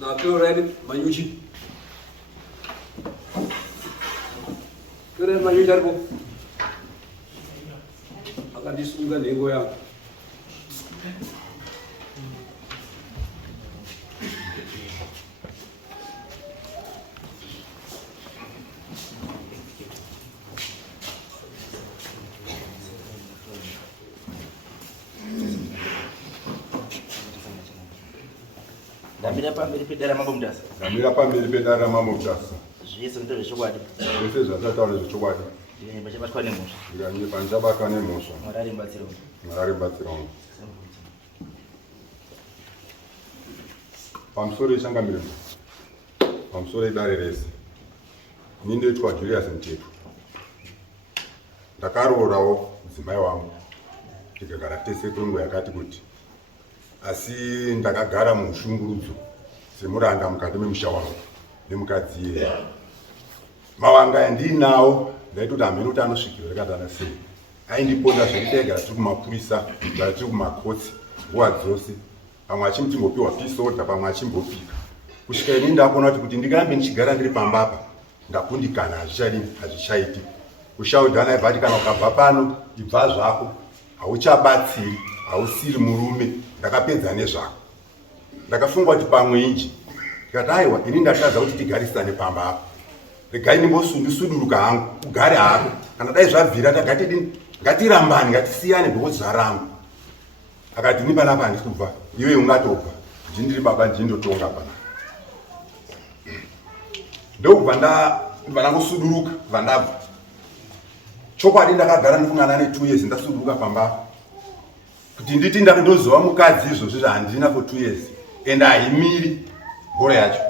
Na Chlorine Manyuchi. Chlorine Manyuchi ariko. Akadisunga nengo yangu. Ndamira pamberi pedara mambo mudasa. Ndamira pamberi pedara mambo mudasa. Zvese ndizvo zvechokwadi. Zvese zvataura zvechokwadi. Ndine chabatwa nemhosva. Ndikanye panchabatwa nemhosva. Mwari mbatsiro. Mwari mbatsiro. Pamusoro ichangamiro. Pamusoro idare rese. Ini ndoitwa Julius Mtetu. Ndakarorawo mudzimai wangu. Tikagara tese kwenguva yakati kuti. Asi ndakagara mushungurudzo semuranda mukati memusha wangu nemukadzi iye. Mawanga ndinawo ndaitoti hamene kuti anosvikira rekatana sei. Aindiponda zviri tegara tiri kumapurisa, tiri kumakotsi nguva dzose. Pamwe achimbopiwa pisoda, pamwe achimbopika. Kusvika ini ndakuona kuti ndingarambe ndichigara ndiri pamba apa ndakundikana hazvichaiti. Kushaudhana aibvati kana ukabva pano ibva zvako, hauchabatsiri, hausiri murume. Ndakapedza nezvako. Ndakafunga kuti pamwe inji. Ndikati aiwa ini ndatadza kuti tigarisane pamba apa. Regai ndimbosudurika hangu, ugare hako. Kana dai zvabvira ngatirambane, ngatisiyane because zvarangu. Akati ini panapa handisi kubva, iwe ungatobva. Ndiri baba ndindotonga pana. Ndokubva ndangosuduruka, kubva ndabva. Chokwadi ndakagara ndifungana ne2 years ndasuduruka pamba. Kuti nditi ndakandozova mukadzi izvozvo zvahandina for 2 years ende haimiri bhora yacho.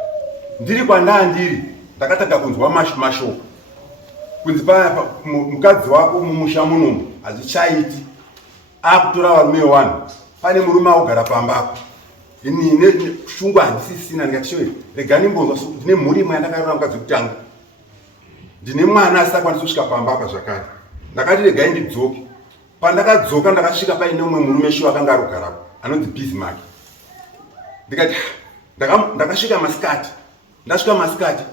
Ndiri kwandandiri ndakatanga kunzwa mashoko kunzi mukadzi wako mumusha munomu hazvichaiti, akutora varume 1 pane murume akugara pambako. Ini shungu handisisina, ndikati shoyi rega ndimbonzwa ndine mhuri imwe yandakarora mukadzi kutanga, ndine mwana asingakwanisi kusvika pambapa zvakare. Ndakati regai ndidzoke. Pandakadzoka ndakasvika paine umwe murume shuwa akanga arugarapo anonzi Bismarck. Ndikati ndakasvika masikati. Ndasvika masikati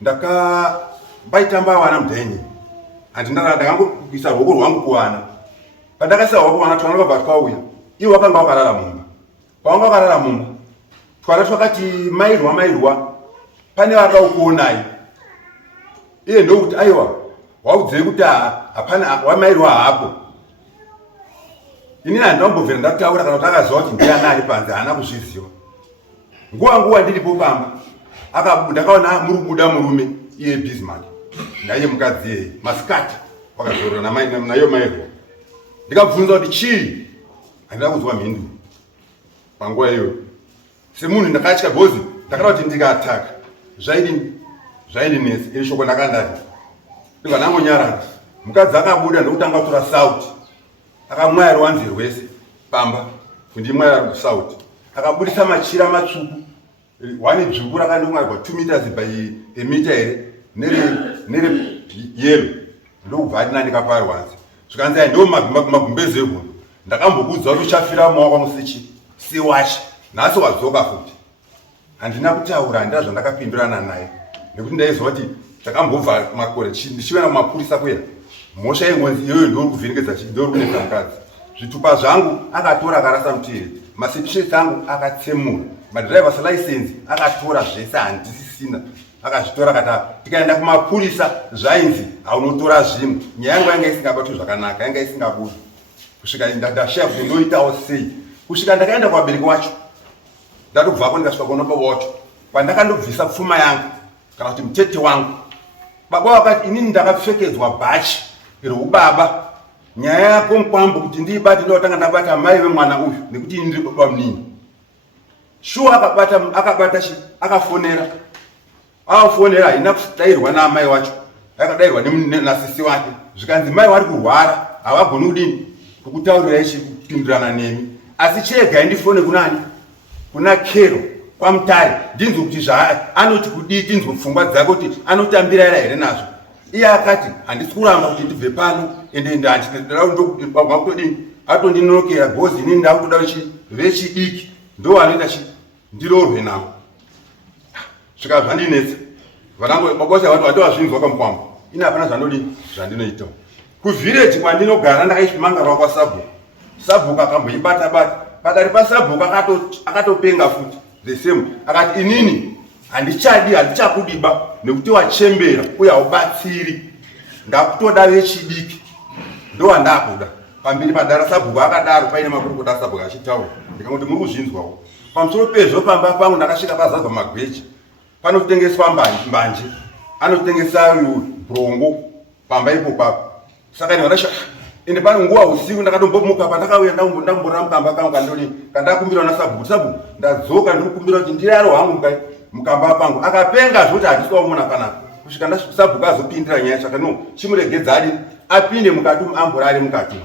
ndakaitamba wana mudhenye. Ndakangoisa ruoko rwangu kuwana. Pandakaisa ruoko kuwana twana vakabva twauya. Ivo vakanga vakarara mumba. Pavanga vakarara mumba twana twakati mairwa pane vakaukuonai. Iye ndokuti aiwa waudzei kuti hapana wamairwa hapo. Ini handambobvira ndataura kana kuti akaziva kuti ndianani panze haana kuzviziva. Nguva ndiripo pamba ndakaona murubuda murume iye Bismarck naiye mukadzi yeye masikati wakazorora nayo mairwa. Ndikabvunza kuti chii, handina kuzwa mhindu panguva iyoyo. Semunhu ndakatya gozi ndakada kuti ndikataka zvaidinesi iri shoko ndakandati ndibva ndangonyarara. Mukadzi akabuda ndokutanga kutora sauti akamwaya ruwanze rwese pamba kundimwaya kusauti. Akabudisa machira matsvuku 1 dzvuku rakandimwarwa 2 meters by a meter here nere yellow. Ndokubva atinandika paruwanze zvikanzi ndo magumbezi ehondo. Ndakambokudza kuti uchafira mumaoko musichi siwashi nhasi wadzoka futi. Handina kutaura, handina zvandakapindurana naye nekuti ndaiziva kuti takambobva makore ndichiva namapurisa kuya. Mhosva yengonzi iyoyo ndori kuvhiringidza ndori kunetsa mukadzi. Zvitupa zvangu akatora akarasa mutire. Masetifiketi angu akatsemura. Madhiraivhasi license akatora zvese handisisina. Akazvitora akati tikaenda kumapurisa zvainzi haunotora zvimwe. Nyaya yangu yanga isingabatwi zvakanaka, yanga isingabudi. Kusvika ndashiya kuti ndoitawo sei. Kusvika ndakaenda kuvabereki wacho. Ndatobvako ndikasvika kuona baba wacho. Pandakandobvisa pfuma yangu kana kuti mutete wangu. Baba wakati inini ndakapfekedzwa bhachi reubaba. Nyaya yako mukwambo kuti ndiibate ndotanga ndabata mai vemwana uyu nekuti ini ndiri baba munini. Shuwa akafonera. Afonera haina kudairwa naamai wacho. Akadairwa nasisi wake. Zvikanzi mai vari kurwara havagoni kudini kukutaurira ichi kupindurana nemi. Asi chega ndifone kunani? Kuna Kero kwamutare ndinzwe kuti anoti kudii, tinzwe pfungwa dzake kuti anotambira here nazvo. Iye akati handisi kuramba kuti ndibve pano ende ndakutodini atondinokera gozi inini ndakutoda vechidiki ndo anoita ndilorwe nawo. svika zvandinetsa vanango mabasa vantu vatowazvinzwa kamupambo ina hapana zvandinoita kuvhireji kwandinogara ndakaisvimangarwa kwasabhuku akamboibata pakati pasabhuku akatopenga futi the same akati inini handichakudiba nekuti wachembera uye haubatsiri ndakutoda vechidiki ndowandakuda pamberi padara sabhuku akadaro paine makurukota sabhuku achitaura ndikangoti muri kuzvinzwawo pamusoro pezvo pamba pangu ndakasvika pazazwa magwechi panotengeswa mbanje anotengesa brongo pamba ipo papo saka ndingarasha ende pane nguva usiku ndakatombomuka pandakauya ndamboramba pamba kangu kandakumbira na sabhuku ndadzoka ndikukumbira kuti ndiraro hangu mukamba pangu akapenga zvoti handiswa umona panapa kusvika sabhuku azopindira nyaya saka no chimuregedza adi apinde mukati muambura ari mukati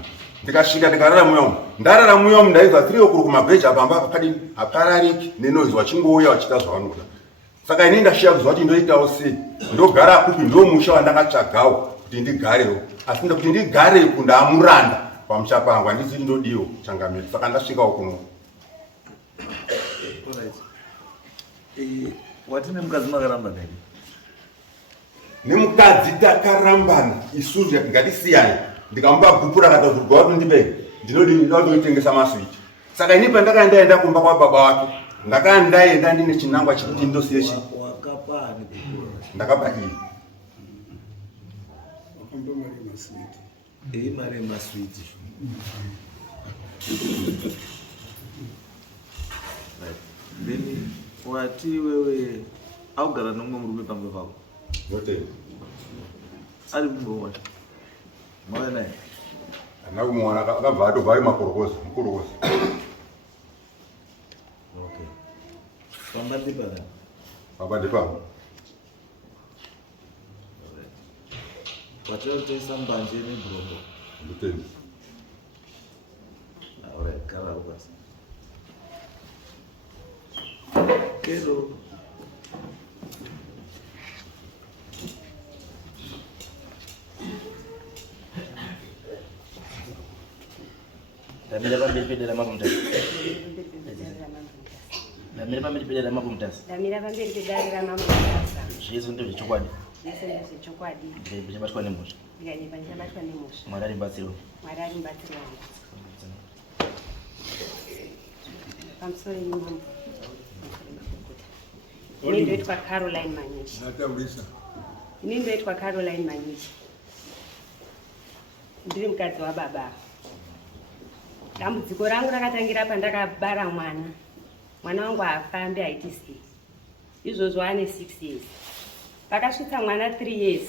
ndikasvika ndikarara muyomu ndarara muyomu ndaizwa 3 o'clock kumabheji apamba haparariki nenoizwa chingouya wachita zvavanoda saka ini ndashiya kuzwa kuti ndoitawo sei ndogara kupi ndomusha wandakatsvagawo kuti ndigarewo asi kuti ndigareku ndaamuranda pamusha pangu handizii ndodiwo changamiro saka ndasvikawo kuno watine mukadzi makarambana here nemukadzi takarambana isusu ngatisiyane ndikamupa bhuku rakatozurwa kuti ndibeke ndinoitengesa maswiti saka ini pandakaendaenda kumba kwababa wake ndakandaenda ndine chinangwa chikuti ndosiye chi ndakapa iyi mari maswiti then wati wewe augara nomwe murume pamwe pako ndote ari mumwe wacho mauya naye ana kumuona akabva atobva ari mukorokozi okay pamba ndipana pamba ndipano watotesa mbanje nebrongo ndoteni alright kara ukwasa kero Damira pamberi pedera mapomutasa. Damira pamberi pedera mapomutasa. Damira pamberi pedera mapomutasa. Zvese ndizvo zvechokwadi. Zvese ndizvo zvechokwadi. Ndichabatwa nemusha. Ndichabatwa nemusha. Mwari arimbatsirwe. Mwari arimbatsirwe. Pamusoro y'imambo. Ini ndoitwa Caroline Manyichi. Ini ndoitwa Caroline Manyichi. Ndiri mukadzi wababa. Dambudziko rangu rakatangira pandakabara mwana wangu haafambi haiti sei izvozvo ane 6 years pakasvitsa mwana 3 years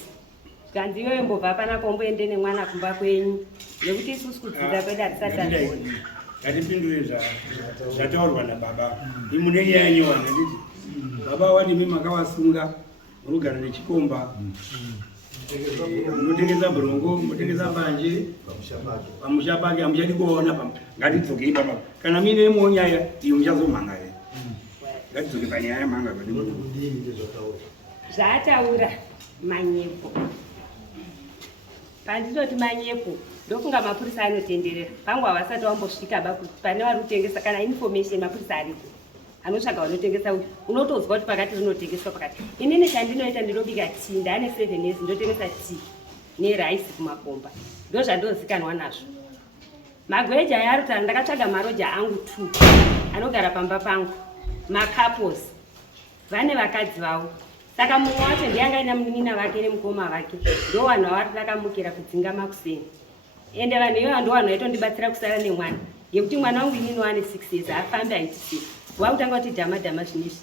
kanzi iyoyo mbobva panapo mboende nemwana kumba kwenyu nekuti isusu kudzidza kwedu hatisati azvioni ngatipindure zvataurwa nababa imune yanyewana nditi baba wadimi makavasunga munogara nechikomba munotengesa brongo munotengesa mbanje pamusha pake hamuchadi kuona ngatidzokei papa kana mine monyaya iyo muchazomhanga here ngatidzoke panyaya yamhanga zvaataura manyepo pandinoti manyepo ndofunga mapurisa anotenderera pangu havasati wambosvika pane vari kutengesa kana information mapurisa ariko anotsvaga vanotengesa uyu unotozwa kuti pakati rinotengeswa pakati inini chandinoita ndinobika tii ndaane 7 years ndotengesa tii neraisi kumakomba ndo zvandozikanwa nazvo magweja yarutara ndakatsvaga maroja angu 2 anogara pamba pangu macouples vane vakadzi vavo saka mumwe wacho ndiyangaina munin'ina vake nemukoma vake ndo vanhu vavari takamukira kudzinga makuseni ende vanhu ivo ndo vanhu vaitondibatsira kusara nemwana ngekuti mwana wangu inini wane 6 years haafambi haiti sei wakutanga kuti dhamadhama zvinezvi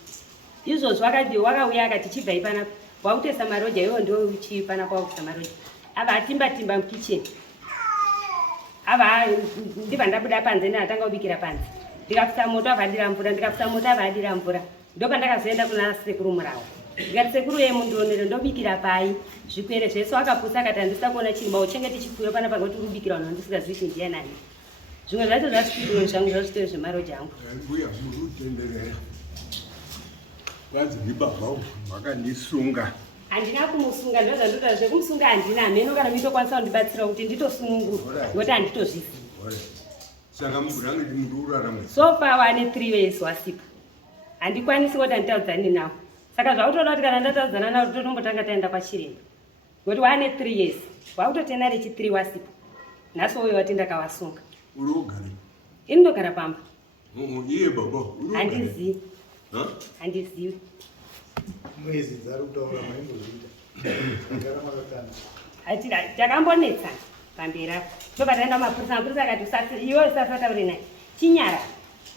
izvozvo wakauya akati chibvai panapa wakutesa maroja iwo ndo uchii panapa wakuisa maroja ava atimbatimba mukicheni ava ndibva ndabuda panze ndatanga kubikira panze ndikapisa moto avadira mvura ndikapisa moto avadira mvura ndopandakazoenda kuna sekuru murawo ndikati sekuru yemundionere ndobikira pai zvikwere zvese wakapusa akati handisa kuona chirima uchengeti chipfuyo panapa ngoti urikubikira vanhu vandisingazivi chindiyanani zvimwe zvacho zvasvitiro zvangu zvazvitiro zvemaroja angu mbuya murutenderera kwanzi ndibaba vakandisunga handina kumusunga ndo zvandota zvekumusunga handina hameno kana muitokwanisa kundibatsira kuti nditosunungurwa ngoti handitozvizi saka murangeti muri urarama sofa wane 3 years wasipo handikwanisi kuti handitaudzani nawo Saka zvautoda kuti kana ndatadzana nawo totombotanga taenda kwachiremba. Ngoti wane 3 years. Wautotenda rechi 3 wasipo. Nhasi uyo wati ndakawasunga. Urogara. Indogara pamba. Iye baba. Handizivi. Handizivi. Mwezi dzarutaura maimbozvita. Ndagara makatanda. Atira takambonetsa pamberi apo. Tobataenda mapurisa akati usati iwe usasataure naye. Chinyara.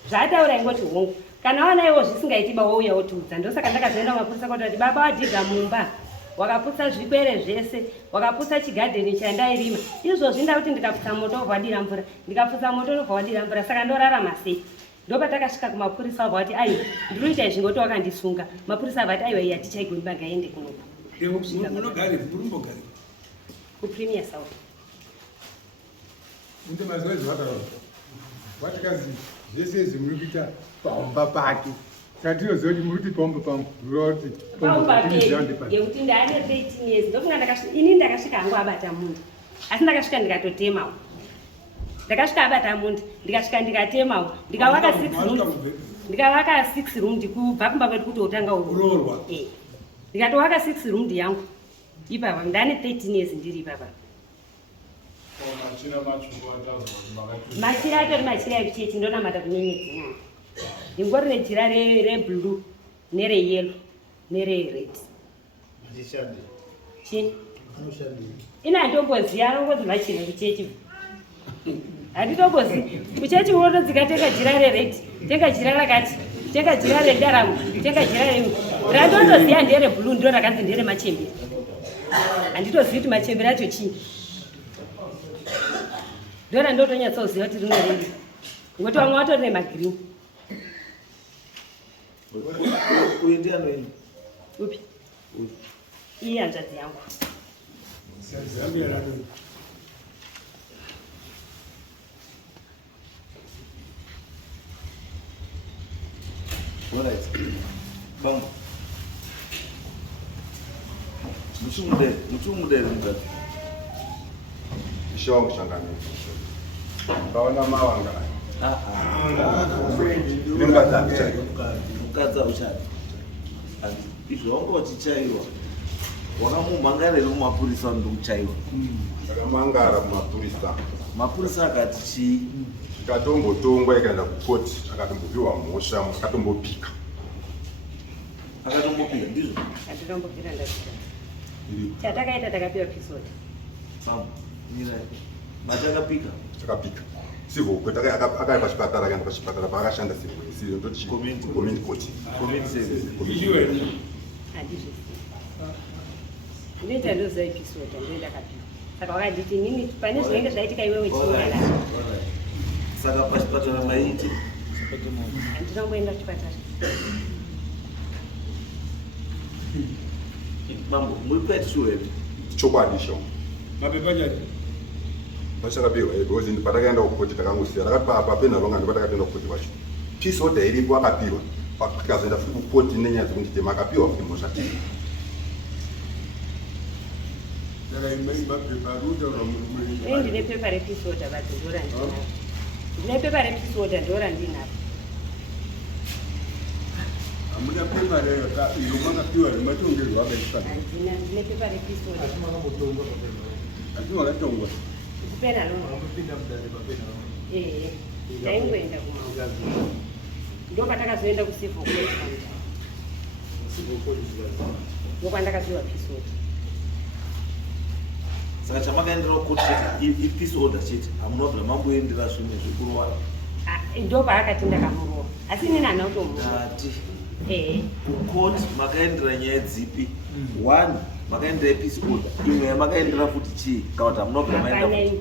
Zvataura ingoti hongu. Kana wana iwo zvisingaiti bawouya wotiudza. Ndosaka ndakazoenda mapurisa kuti baba wadhiga mumba. Wakaputsa zvikwere zvese, wakaputsa chigadheni chandairima. Izvozvi ndakuti ndikaputsa moto wabva mvura. Ndikaputsa moto wabva mvura. Saka ndorarama sei. Ndopatakasvika kumapurisa wabva kuti aiwa ndinoita izvi ngoti wakandisunga. Mapurisa vati aiwa iya tichaigoni bagaende kunoku. Unogare murumbogare. Kupremier South. Inde mazoezi vakaro. Vatikazi zvese zvimuri kuita pamba pake. Katinoziva kuti muri kuti pamba pamba. Roti Pamba yekuti ndaane 13 years. Ndofunga ini ndakasvika hangu abata munhu. Asi ndakasvika ndikatotemawo. Ndakasvika abata munhu, ndikasvika ndikatemawo. Ndikavaka 6 rooms. Ndikavaka 6 room ndikubva kumba kwedu kuti utanga urorwa. Ndikatovaka 6 room yangu. Ipapa ndane 13 years ndiri ipapa. Machira atori machira ekuchechi ndonamata kunyenyedzi. Ndingori nejira reblue nereyellow nerered. Ndishande. Chini? Anoshande. Ina ndomboziya anongozi machira ekuchechi. Handitombozi. Kuchechi unotonzika tenga jira rered, tenga jira rakati, tenga jira redaramu, tenga jira remu. Randotoziya ndere blue ndo rakanzi ndere machembere. Handitozivi kuti machembere acho chii. Ndora ndotonyatsoziva kuti rinorei. Ngoti vamwe vatori nemagreen. Uyu ndianoenda. Upi? Iye hanzvadzi yangu. Zambia rado. Alright. Bam. Muchumudere mukati. Ishe wangu shangani. Kaona mawanga. Mukadza uchati. Izvo wanga uchichaiwa. Wakamumhangarira kumapurisa ndokuchaiwa. Ndakamangara kumapurisa. Mapurisa akati chii? Ikatombotongwa ikaenda kukoti, akatombopiwa mhosva, akatombopika. Akatombopika ndizvo? Handitombopira ndazvita. Chatakaita takapiwa episode. Bam. Mirai. Machakapika? Chakapika. Civil court akaya pachipatara akaenda pachipatara paakashanda civil ndoti community court. Community service. Iwe. Handizvizivi. Ndinoita ndoziva episode ndakapiwa. Saka wakanditi nini pane zvinenge zvaitika iwewe chinyara. Saka pachipatara maiti? Handinomboenda kuchipatara. Mambo, muri quite sure here? Chokwadi sho. Mapepa chati. Pachakapiwa because patakaenda kukoti takangosiya takapa pena longa ndipatakaenda kukoti kwacho. Peace order iripo akapiwa. Pakazoenda futi kukoti nenyaya dzekuti tema akapiwa kuti mhosva tiri. Ndine pepa repeace order bati ndora ndinaro. Ndine pepa repeace order ndora ndinaro. Hamuna pepa rero iyo makapiwa rematongerwa akaisana. Ndine pepa repeace order. Asi makamutonga papena. Asi makatongwa. Kupera longa. Makapinda mudare papena. Taingoenda kumaoko. Ndopatakazoenda kucivil court. Civil court zikazi. Ndokwandakapiwa peace order. Saka chamakaendera kuti peace order chete hamunobva mamboendera zvimwe zvekurwara. Ndopaakati ndakamurowa. Asi inini handina kutomurowa. Ati kukoti makaendera nyaya dzipi? One, makaendera peace order. Imwe yamakaendera futi chii? Kana kuti hamunobva maenda.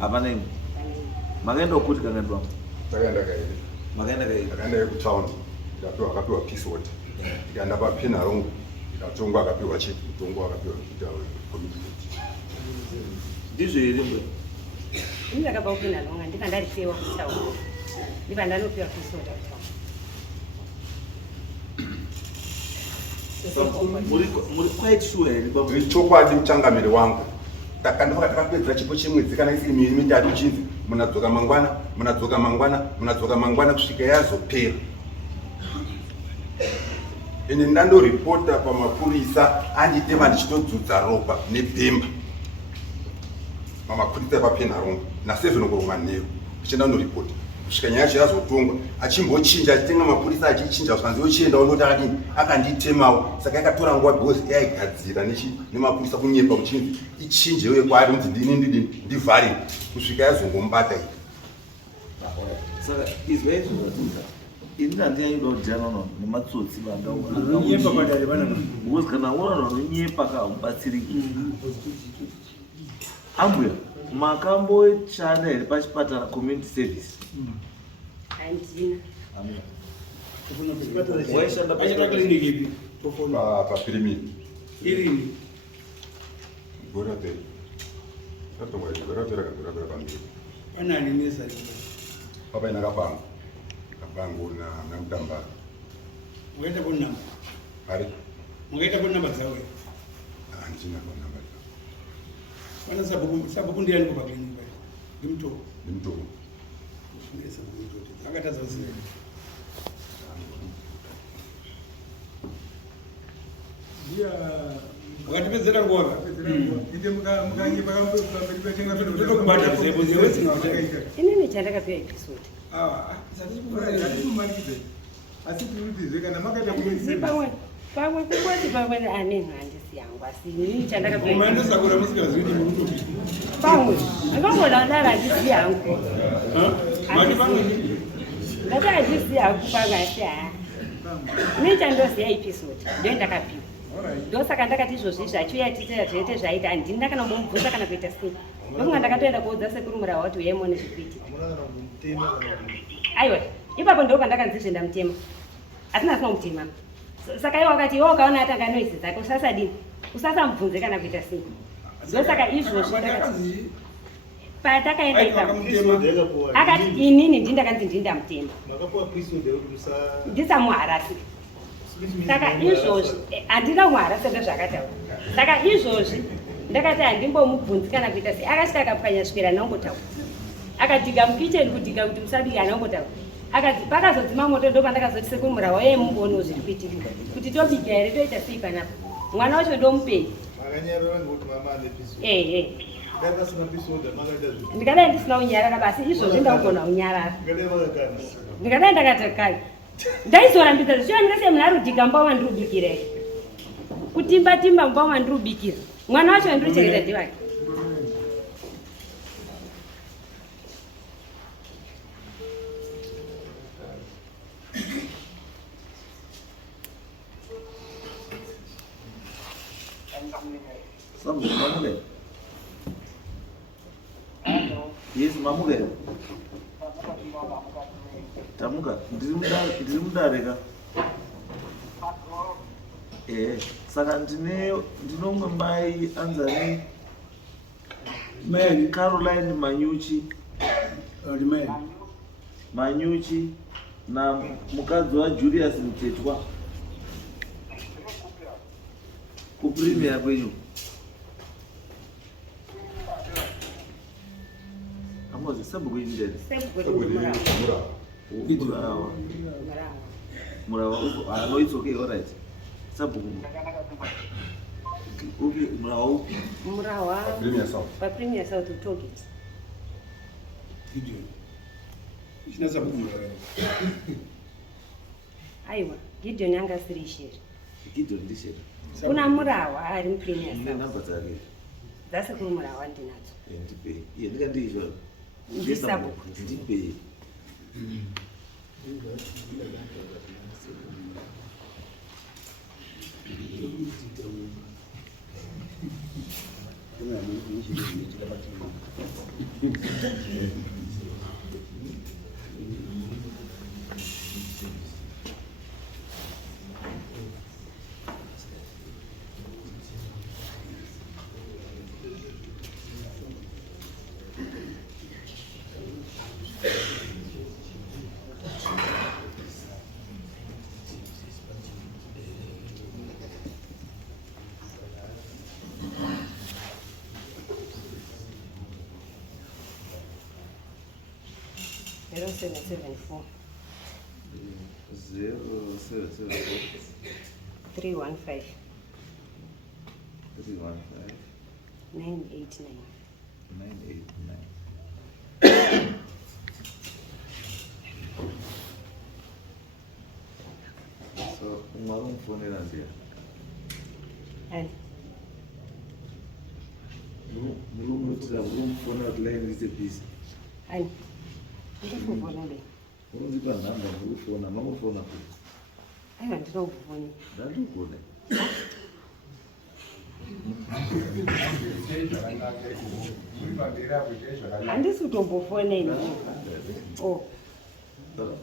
Hapana imwe. Makaenda kuti kangandiwa. Takaenda kairi. Makaenda kairi. Takaenda kutown. Akapiwa peace order. Ikaenda papena rongo. Ikatongwa akapiwa cheki. Kutongwa akapiwa kuita community court. Ndizvo here mbwe. Ini ndakabva kupinda longa ndika ndarisewa kutaura. Ndika ndanopiwa peace order kutaura. Muri quite sure here baba. Chokwadi muchangamiri wangu. Takapedza chipo chemwedzi kana isiri miri mitatu chinzi munadzoka mangwana kusvika yazopera. ende ndandoripota pamapurisa anditema ndichitodzudza ropa nepemba pamapurisa epapenharongo na7 manheru ichienda ndoripota kusvika nyaya yacho yazotongwa achimbochinja achitenga mapurisa achichinja zvanzi ochienda unoti akadini akanditemawo saka yakatora nguva because yaigadzira nemapurisa kunyepa kuchinzi ichinje uye kwaari kunzi ndivharire kusvika yazongombata iyi saka izwa izvo zvatuka ini handiyaido kudhiyana nematsotsi Nyepa padare bana. because kana waona nonyepa kamubatsiriki ambuya makamboshanda here pachipatara community service handina waishanda Achata kliniki ipi? papirimini Irini. gorateri ratongwagorateri akagorapera pambiri Panani nesa. papaina kapangu namutambara Mugaita phone number. ari Mugaita phone number zawe. handina panamba Pana sababu ndiani kwa kliniki pale. Ndimto. ndimutoro Ngesa kuzote. Akataza usine. Dia Wakatipezera nguva. inde mukanye pakamberi patenga Toto kubata zepo zewezi na wataka. inini chandakapiwa episode Sati atimumanikidze asi tirutize kana makaita si pamwe kungoti pamwe ane handisi yangu asi inini chandakapiwa umaenda sakura musikazvidi mukutopi. pamwe ndinongodandara handisi yangu Mati pamwe. ndati handisi yangu pamwe asi inini chandoziya episode ndoendakapiwa ndosaka ndakati izvozvi zvachiuya tiitira toite zvaita handina kana mumubvunza kana kuita sei ndokunga ndakatoenda kuudza sekuru murawa kuti uyaimone zvekuita aiwa ipapo ndopandakanzizve ndamutema asina mutema saka iwo wakati iwo ukaona atanga noizi dzake usasadini usasamubvunze kana kuita sei ndosaka izvozvi patakaenda ipapo akati inini ndindakanzi ndindamutema ndisamuharasi saka izvozvi handina muharasi ndozvakataura saka izvozvi ndakati handimbomubvunzi kana kuita sei akasvika akapwanya svikira anongotaura akadhiga mukicheni kudhiga kuti musabika anongotaura akati pakazodzima moto ndo pandakazoti sekuru murawa yeye mumbono zviri kuitika kuti tobika here toita sei panapa mwana wacho ndomupei ndikadai ndisina unyarara basi izvozvi ndakugona unyarara ndikadai ndakatokari ndaizorambidza zvichiva ndikasiya munhu arudhiga mba wandirubikirei kutimba mba wandirubikira mwana wacho wandiruchengeta ndivake Mamuke. Yes, mamuke. Tamuka, ndiri mudareka. Saka ndinomwe mai anzani Mai Caroline Manyuchi. Mai Manyuchi na mukadzi wa Julius Mtetwa. Kupremier kwenyu. Amozi sabu kwenyu. Murawa. No, it's okay, all right. Sabu okay, Murawa. Premier South Togit. Gideon. Ishina sabu kumurawa. Aiwa, Gideon yanga siri shiri. Gideon ndishiri. Kuna murawa ari mupremier South. Namba dzake. Dzase kuri murawa ndinadzo. Ndipe. Iye ndikandizvo. Ndisabu. Ndipe. Zero 774. 0774 315 315 989. 989. So ungarumfonera nzira And murumutira murumfonera kuti line rise busy and ndikufona le. unonzipa nhamba murufona mamufona kuti Aiwa ndinokufona. ndandikune Handisi kutombofona ini. Oh,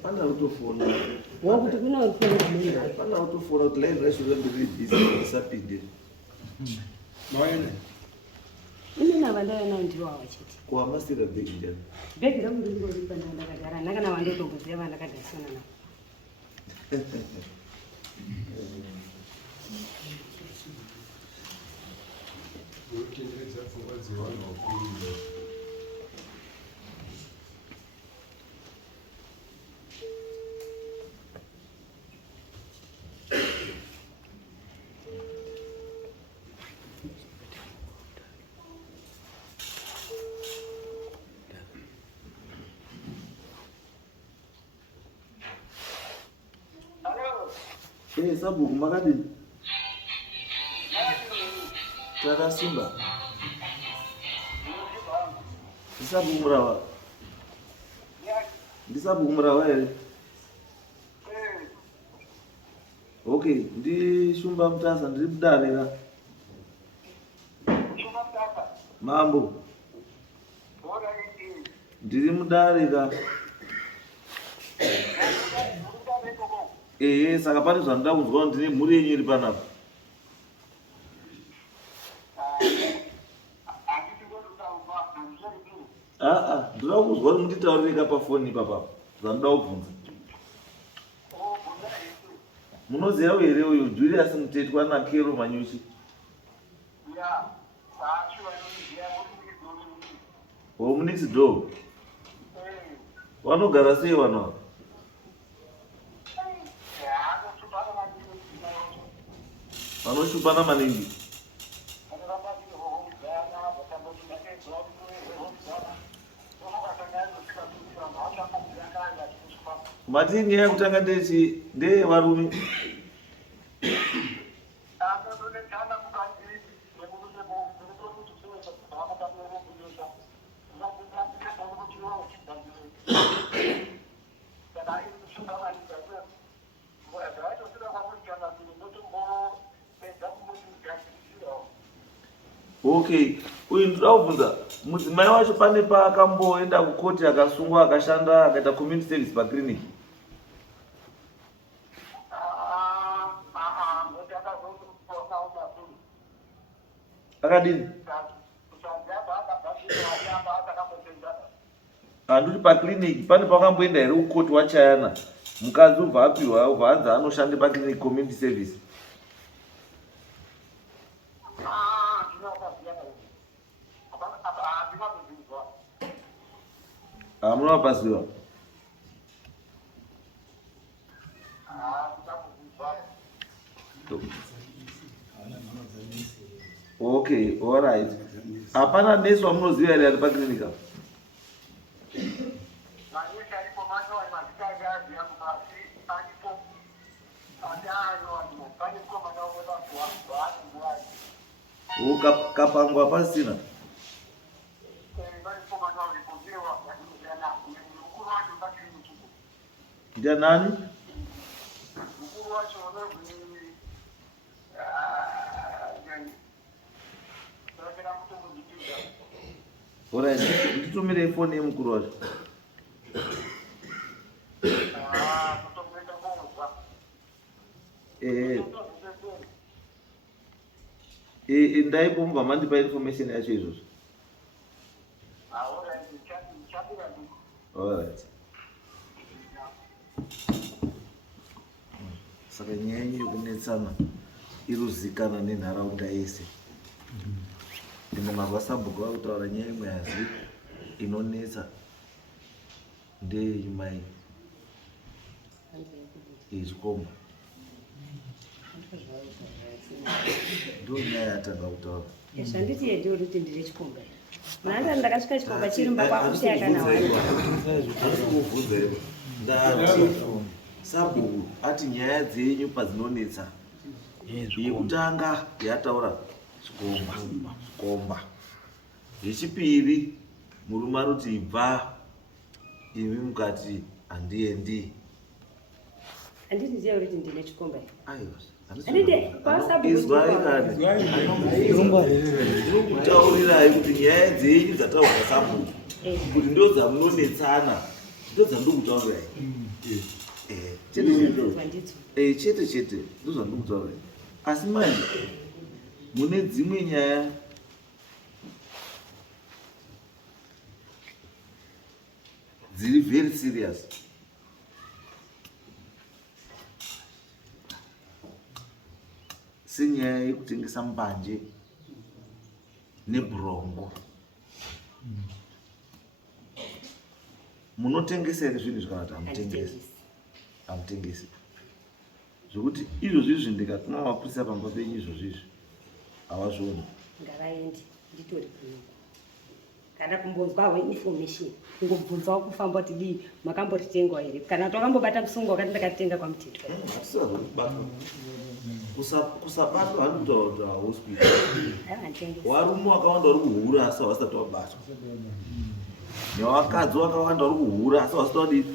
pana kutofona ngokuti kunofona kumweni. pana kutofona kuti line racho rambiri busy isapinde Mawayana. Ini navandavana ndiwawa chete. kuhamasira bhegi ndiyani Bhegi rangu ringori pandakagara ndakana vandotomboziva vandakadhasana navo. Unotenderedza pfungwa dzevanhu vakuru. sabhuku makadini takasimba ndisabhuku murava ndisabhuku murava here okay ndishumba mutasa ndiri mudarika mambo ndiri mudarika saka pane zvandida kunzwa kuti ndine mhuri yenyu iri panapa ndinoda kuzwa kuti munditaurireka pafoni ipapapa zvandida kubvunza munoziva here uyu Julius Mutetwa naKero Manyushi munix door vanogara sei vanhu vanoshupana maningi mati nyaya yekutanga ndeyevarume okay uyu ndoda kubvunza mudzimai wacho pane paakamboenda kukoti akasungwa akashanda akaita community service paclinic akadini handiti paclinic pane pakamboenda here kukoti wachayana mukadzi ubva apiwa ubva anzi anoshande paclinic community service munovapaziva okay alright hapana nesi wamunoziva here ari paclinica kapangwa pasina ndianani alright nditumirei foni yemukuru wacho ndaipomubva mandipa information yacho izvozvo alright saka nyaya yenyu yekunetsana iruzikana nenharaunda yese ende mavasabhuku vari kutaura nyaya imwe yazi inonetsa ndeyeyumai izvikomba ndo nyaya yatanga kutaura. Zvanditi yendi uri kutendere chikomba. Mwana ndakasvika chikomba chirumba kwakushaya kana wani. Andikuvhunza here. Ndati sabhuku ati nyaya dzenyu padzinonetsa. Yekutanga yataura chikomba. Yechipiri murume aroti ibva, imi mukati handiendi. Handiti ndiye uri kutendere chikomba. Aiwa. Ndinokutaurirai kuti nyaya dzenyu dzataurwa sabhuku kuti ndo dzamunonetsana ndo dzandokutaurirai. Chete ndo zvandokutaurirai. Asi manje mune dzimwe nyaya dziri very serious. Senyaya yekutengesa mbanje nebhurongo. Munotengesa here zvinhu kana kuti hamutengesi? Hamutengesi. Zvokuti izvozvizvi ndikatuma mapurisa pamba penyu izvozvizvi havazvioni. Ngavaendi nditori kuno. Kana kumbonzwawo information kungobvunzawo kufamba kuti dii makambotitengwa here kana kuti wakambobata musungo wakati ndakatenga kwaMuthetho. Kusabatwa hari kutaura hospital. Warume wakawanda vari kuhura asi havasati vabatwa. Nevakadzi wakawanda vari kuhura asi havasati vadii.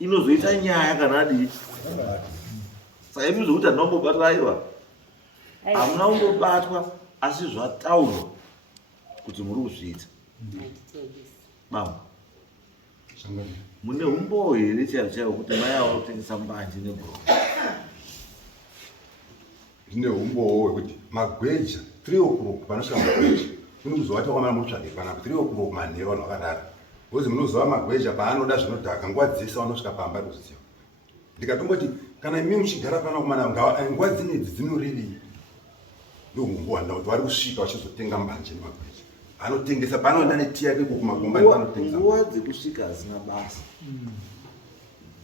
Inozoita nyaya kana adii. Saka imi zvokuti handina kumbobatiraiwa. Hamuna kumbobatwa asi zvataurwa kuti muri kuzviita. Mama, mune umbowo here chaiwo kuti mai avo kutengesa mbanje nebhurongo? Zvine umbowo hwekuti magweja 3 o'clock panosvika magweja unokuzova takwamana mutsvage kana 3 o'clock manheru vanhu vakadaro bcause munozova magweja paanoda zvinodhaka nguva dzese vanosvika pamba ruziva. Ndikatomboti kana imi muchigara pana kumana nguva dzinedzi dzinorirei ndohumbohanda kuti vari kusvika vachizotenga mbanje nemagweja anotengesa paanoenda neti yake kumagombani panotengesa. Nguva dzekusvika hazina basa.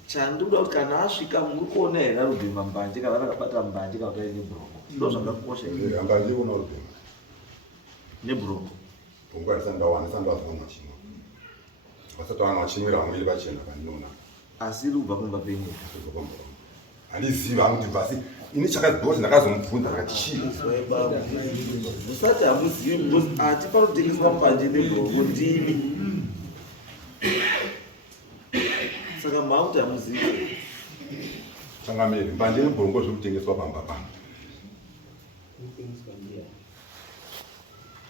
Chandikuda kuti kana asvika muri kuona here arubhema mbanje kana akabata mbanje kana kuti aine bhurongo. Ndo zvakakosha here. Mbanje una rubhema nebhurongo. Bhurongo handisati ndazona chimwe. Vasati vana vachimwira vamwiri vachena pandinoona. Asi iri kubva kumba penyu. Handizivi hangu kuti basi ini chakadzoti ndakazomubvunza akati chii. Musati hamuzivi because ati panotengeswa mbanje nebhurongo ndimi. Saka mauti hamuzivi. Changamiri mbanje nebhurongo zviri kutengeswa pamba pano.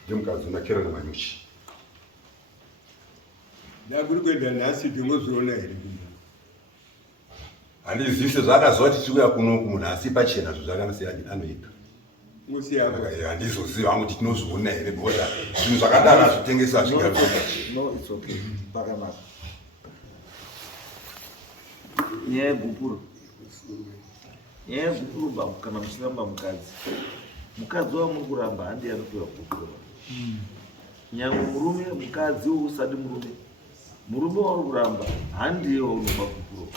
Ndimukadzi ndakera nemanyuchi. Ndakuri kuenda nhasi ndinozviona here. Handizivi sezvaakazova kuti tiuya kunoku munhu asi pachena zvezvakanasiyani anoita. Handizoziva hangu kuti tinozviona here because zvinhu zvakadaro hazvitengeswa zvigari pachena. No, it's okay. Pakanaka. Nyaya yegupuro. Nyaya yegupuro kana muchiramba mukadzi wamuri kuramba handi anopiwa gupuro. Nyangwe murume mukadzi usati murume wauri kuramba handiye waunopa gupuro.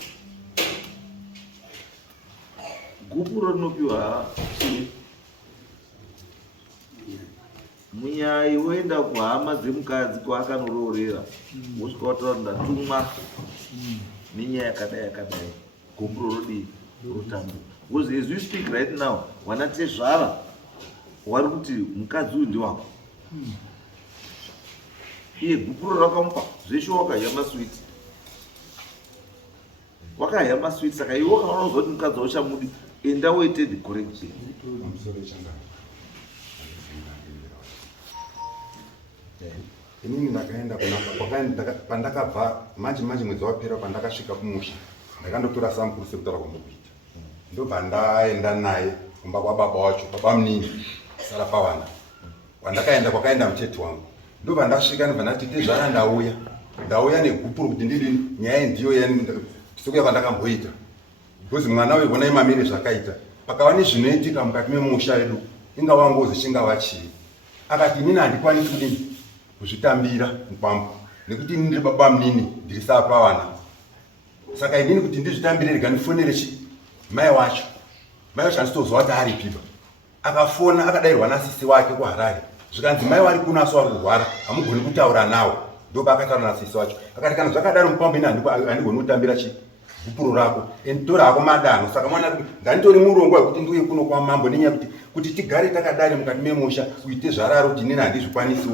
Gupuro rinopiwa chii? Munyai woenda kuhama dzemukadzi kwaakanororera wosvika wataura kuti ndatumwa nenyaya yakadai gupuro rodii rotambo. Because as we speak right now wanatezvara wari kuti mukadzi uyu ndiwako iye gupuro rakamupa zveshe wakahama switi saka iwe kana unozoti mukadzi auchamudi enda woite the correction. Inini ndakaenda pandakabva manje mwedzi wapera pandakasvika kumusha ndakandotora sampuru sekutaura kwambokuita ndobva ndaenda naye kumba kwababa wacho baba munini sara pawana kwandakaenda kwakaenda muchethi wangu ndobva ndasvika ndobva ndati tezvara ndauya negupuro kuti ndidini nyaya ndiyo sekuya kwandakamboita because mwana weona imamire zvakaita pakava nezvinoitika mukati memusha edu ingava ngozi chingava chii akati inini handikwanisi kudini kuzvitambira mupambo nekuti ini ndiri baba munini ndiri saa pawana saka inini kuti ndizvitambire rega ndifonere mai mai vashanditozwa kuti ari pipa akafona akadairwa nasisi wake kuHarare zvikanzi mai vari kunaso vari kurwara hamugoni kutaura nawo ndoba akataura nasisi wacho akati kana zvakadaro mupambo ini handigoni kutambira gupuro rako torako madanho saka mwana nganitori murongwa wekuti ndiuye kuno kwa mambo nenyaya kuti tigare takadare mukati memusha uite zvararo kuti inini handizvikwanisi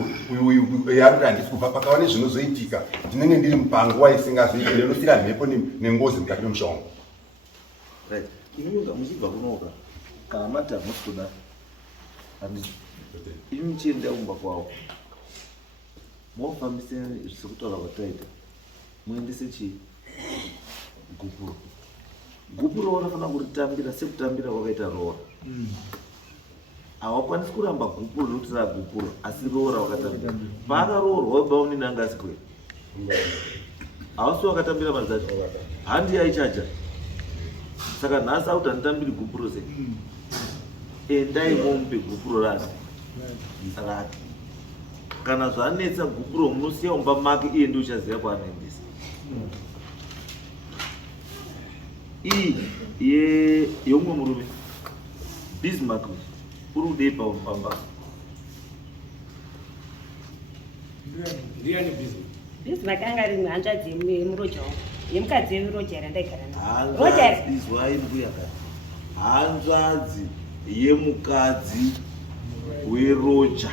yaruti handisi kubva pakaone zvinozoitika ndinenge ndiri mupanguva isingazoiti ndinosira mhepo nengozi mukati memusha wangu. Right. Inunga muchibva kunoka kana mati hamusi kuda imi muchienda kumba kwavo mofambise zvisokutaura kwataita muendese chii gupuro. Gupuro wanofanira kuritambira sekutambira kwakaita roora. Hawakwanisi kuramba gupuro nokuti gupuro asi roora wakatambira. Pakaroorwa wabva unini anga asikwei. Hausi wakatambira mari dzacho. Handi yaichaja. Saka nhasi auti handitambiri gupuro sei. Endai mombe gupuro rake. Kana zvanetsa gupuro munosiya umba make iye ndiye uchaziva kwaanoendesa. Iyi yeumwe murume Bismarck uri kudei pamba. Ndiani business? Bismarck anga ari hanzvadzi yemuroja wangu yemukadzi weroja randaigara nayo. Hanzvadzi izwai mbuya kati hanzvadzi yemukadzi weroja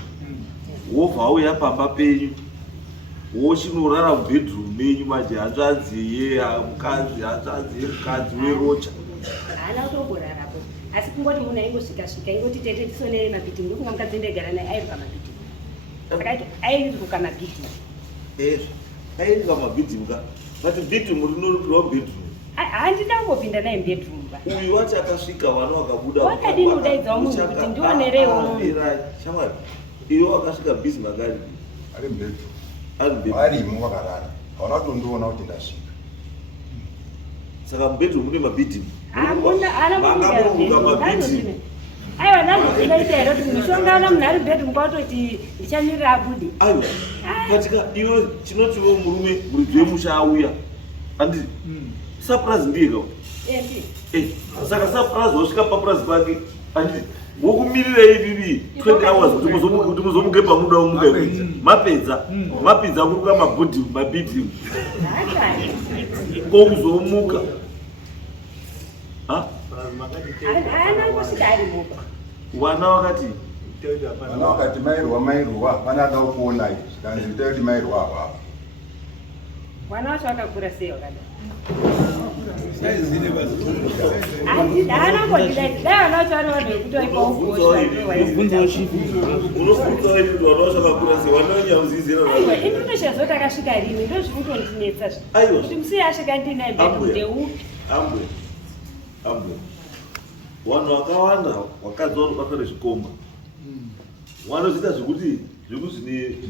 wobva wauya pamba penyu wochinorara mubhedroom menyu manje hanzvadzi yemukadzi weroja haana kutomborarapo asi kungoti munhu aingosvika ingoti tete tisonei mabhidhingi ndokunga mukadzi ndaigara naye airuka mabhidhingi saka airuka mabhidhingi airuka mabhidhingi but bhedroom rinorukirwa bedroom handida kungopinda naye mubhedroom uyu wacho akasvika vana vakabuda wakadini udaidzawo munhu kuti ndionereiwo shamwari iyo wakasvika Bismarck ari mubhedroom arimo wakarara hauna kutondiona kuti ndasvika saka mubhedroom mune mabhidhingi makamuruka mabhidhingi aiwa nandozingaita here kuti mushongana munhu ari mubhedroom kwautoti ndichamirira abude aiwa katika iwe chinotiwo murume muridzi wemusha auya handiti surprise ndiye kawo saka surprise wasvika papurazi pake handiti wokumirira ivivi 20 hours kuti muzomuke pamuda womuka mapedza kuruka mabhidhingi kokuzomuka haana kusvika ari muka wana wakati vana vakati mairwa vana ada kuonai zvikanzi itai kuti mairwa apapo mwana wacho akakura sei wakada haana ngodidai dai vana vacho vari vanhu vekuti vaipaufuoaiwa zoti akasvika rini ndo zviri kutondinetsa kuti musiye asvika ndinaye mbedundeupi ambwe vanhu vakawanda wakadzi vanobatwa nezvikomba vanoziita zvekuti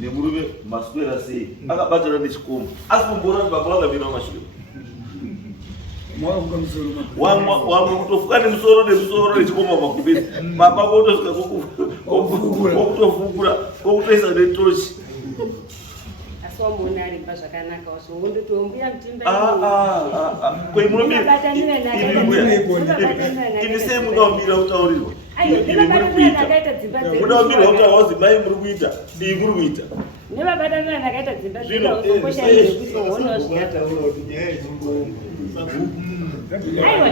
nemurume maswera sei akabatana nechikomba asi kumboona baba vakamira maswera wamwe kutofuka nemusoro nechikomba makubesi baba votosvika kokutofukura kokutoisa netochi asi wamuona arimba zvakanaka wazongototombuya ini sei munaumira kutaurirwa munaumira kutaura wazi mai muri kuita iyi muri kuita nevabatanira ndakaita dzimba zviaokoshaioonawo aiwa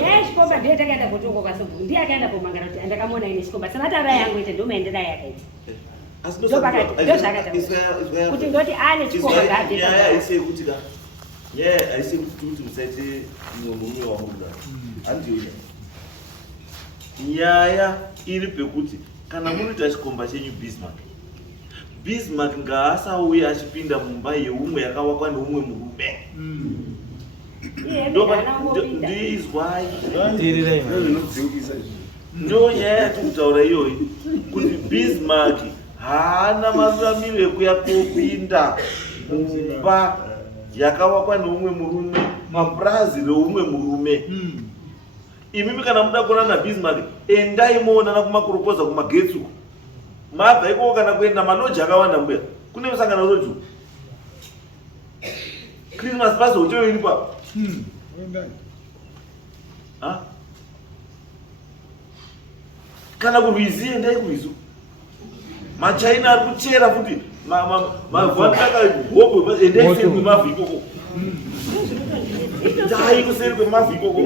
nyaya chikomba ndiye takaenda kotongoka sebhu ndiye akaenda komangara kuti andakamuona ine chikomba sematava yangu ite ndomaendera yakaita kuti ndoti ane chikombaanyaya aisei kuti musaite mumwe murume wamuda handiyo nyaya iri pekuti kana munoita chikomba chenyu Bismarck ngaasauye achipinda mumba yeumwe yakavakwa neumwe murume ndizwai ndo nyaya yatikutaura iyoyi kuti Bismarck haana mararamiro ekuya kopinda mumba yakavakwa neumwe murume mapurazi reumwe murume. Imimi kana muda kuona na Bismarck endai muonana kumakurokoza kumagetsi uko mabva iko kana kuenda maloja akawanda mbuya kune musangano roju Christmas pass uchoyo ilipa kana kurwizi endai kurwizi. Machaina ari kuchera futi mavhataka hobwe endai seri kwemavhu ikoko. Dai kuseri kwemavhu ikoko.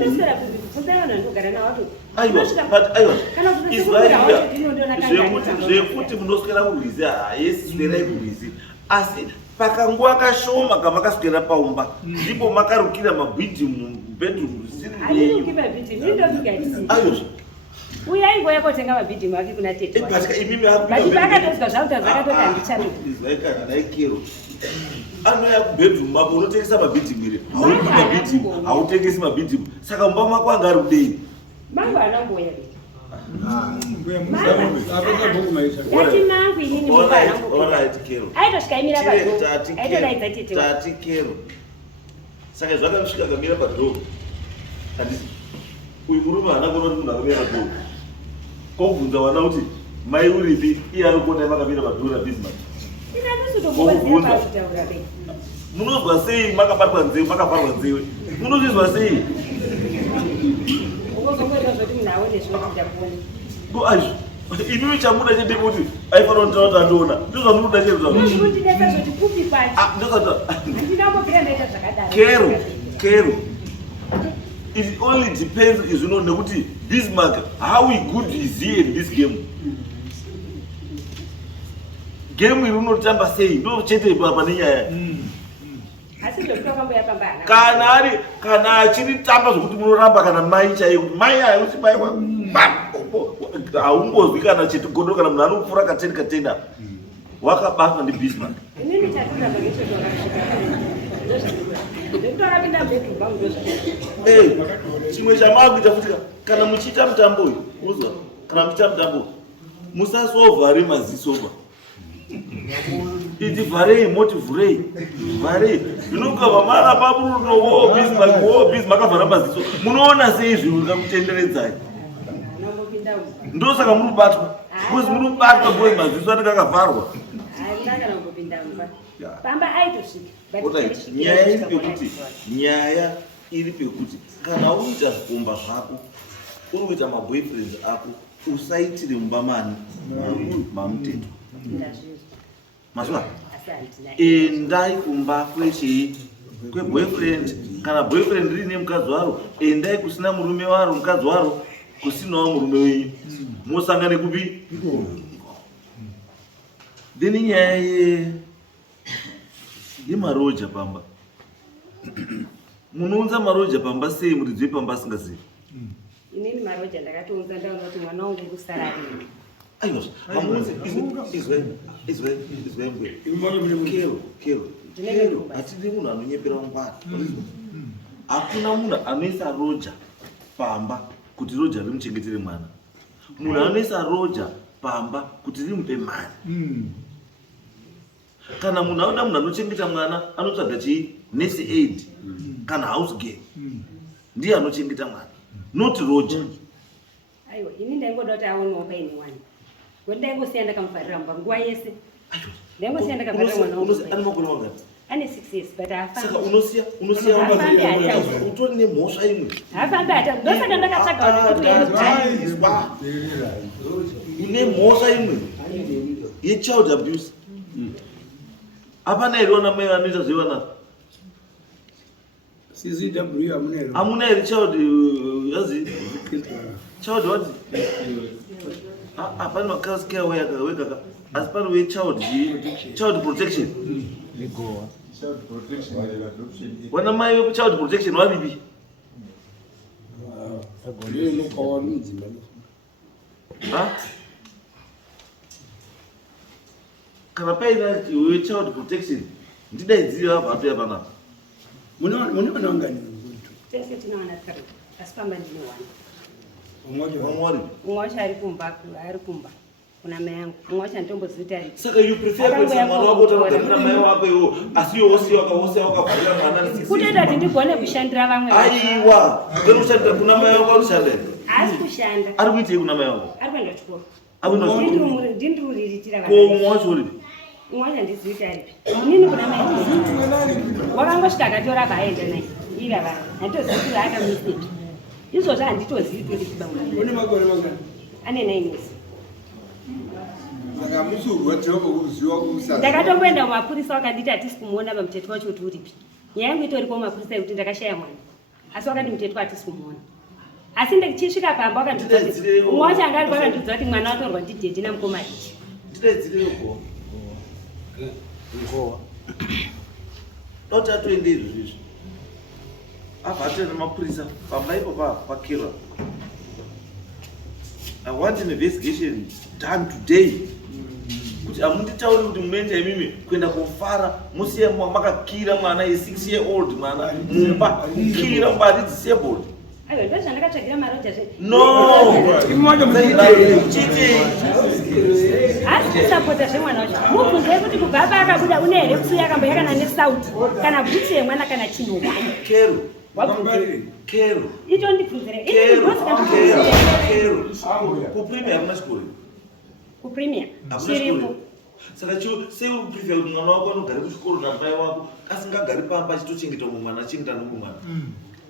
Zvekuti munoswera kurwizi haesi swerai kurwizi, asi pakanguva kashoma kamakaswera paumba ndipo makarukira mabhidhimu bedroom uyai ngoya kotenga mabhidhimu ake kuna tete pakatozwa zvakutadza akatoti handichaikero anoya kubedroom apo unotengesa mabhidhimu iri hautengesi mabhidhimu saka mumba mako anga ari kudei mangu anamboya aitosvikaimira paaitodaidza tati kero saka zvakamsvika akamira padhoo handisi uyu murume haana kuona kuti munhu akamira padhoo kobvunza wana kuti mai uripi iye ari kuona makamira padhoo rabismat munozwa sei makabatwa nzeve makavharwa nzeve munozvizwa sei imimi chamuda chete kuti aifanira kutaura kuti andiona ndozvamunoda chekero it only depends is uno nekuti Bismarck how good is he in this game iri unotamba sei ndo chete pane nyaya kana achiri tamba zvokuti munoramba kana mai chaiyo kuti mai aya uchibaiwa haungozwi kana chete gondo kana munhu anopfuura katenda wakabatwa ndiBismarck. Chimwe chamakuita futi kana muchiita mutambo uyu uzwa kana muchiita mutambo musasovhare mazisoba iti vharei moti vhurei vharei zvinokabva mara paburuno Bismarck akavhara maziso munoona sei zvinhu zvikakutenderedzai ndosaka munobatwa because munobatwa boe maziso anenge akavharwa. Nyaya iri pekuti kana uita zvikomba zvako uri kuita maboyfriends ako usaitire mumba mani mamuteto mazva endai kumba kwechei kweboyfriend kana boyfriend rine mukadzi waro endai kusina murume waro mukadzi waro kusinawo murume wenyu mosangane kupi then nyaya yemaroja pamba munounza maroja pamba sei muridzi wepamba asingazivi inini maroja ndakatounza ndaona kuti mwana wangu kusara rini kero hatidi munhu anonyepera mungwara hakuna munhu anoisa roja pamba kuti roja rimuchengetere mwana munhu anoisa roja pamba kuti rimupe mari kana munhu anoda munhu anochengeta mwana anotsvaga chii nurse aid kana house girl ndiye anochengeta mwana not roja. Aiwa ini ndaingoda kuti aonewo paine wani kuti ndaingosiya ndakamuvharira mumba nguva yese ndaingosiya ndakamuvharira mwana wangu ane makore mangani ane 6 years but saka unosiya utori nemhosva imwe hafambi hata ndosaka ndakatsvaga une mhosva imwe yechild abuse hapana here ona mai anoita zvevana CCW hamuna here child yazi child what hapana makascare wegaka asi pano wechild protection wana mai wechild protection wavipi kana paina wechild protection ndidaidziva hapa hatoya panapa munoona ungani tese tinowana asi pamba ndine wani umwe wacho ari kumba kuna mai yangu umwe wacho anditombozivi kuti saka you prefer kuisa mwana wako utagarira mai wako iwo asi iwo wose wakavharira mwana kutoita kuti ndigone kushandira vamwe aiwa ngeri kushandira kuna mai wako anoshanda asi kushanda ari kuitei kuna mai wako ari kuenda chikoro akuenda ndindiruriritira ko umwe wacho uripi umwe wacho handizivi kuti aripi inini kuna mai wakangosvika akatora vaaenda naye ivava handitozivi kuti akamisteki izvozvo handitozivi kuti une makore mangani ane 9 years. Saka musurwa Jehovah uziwa kusa. Ndakatomboenda kumapurisa wakanditi hatisi kumuona pamuteti wacho kuti uripi. Nyaya yangu itoripo kumapurisa yekuti ndakashaya mwana. Asi wakati muteti hatisi kumuona. Asi ndichisvika pamba wakandidza kuti umwe wacho anga ari kwakandidza kuti mwana watorwa ndidhedhi namukomarichi. Ndidaidzireko. Ngowa. Doti atoende izvozvo. Abva atenda mapurisa pamba ipo pakira. I want an investigation done today. Kuti amunditauri kuti munoenda imimi kuenda kofara musiye makakira mwana ye6 year old mwana mumba kukira mbari disabled. Aiwa ndo zvandakatsvagira maroja zve. No. Asi kusapota zvemwana wacho. Mubvunze kuti kubva apa akabuda une here kusuya akamboyakana nesauti kana bhutsi yemwana kana chinhuwa. Kero. Wabvunze. Kero. Ito ndibvunzire. Kero. Kupremier hakuna chikoro. Kupremier. Chiripo. Saka sei uri prefer kuti mwana wako anogara kuchikoro namai wako asingagari pamba achitochengeta mwana achengeta nomumwana.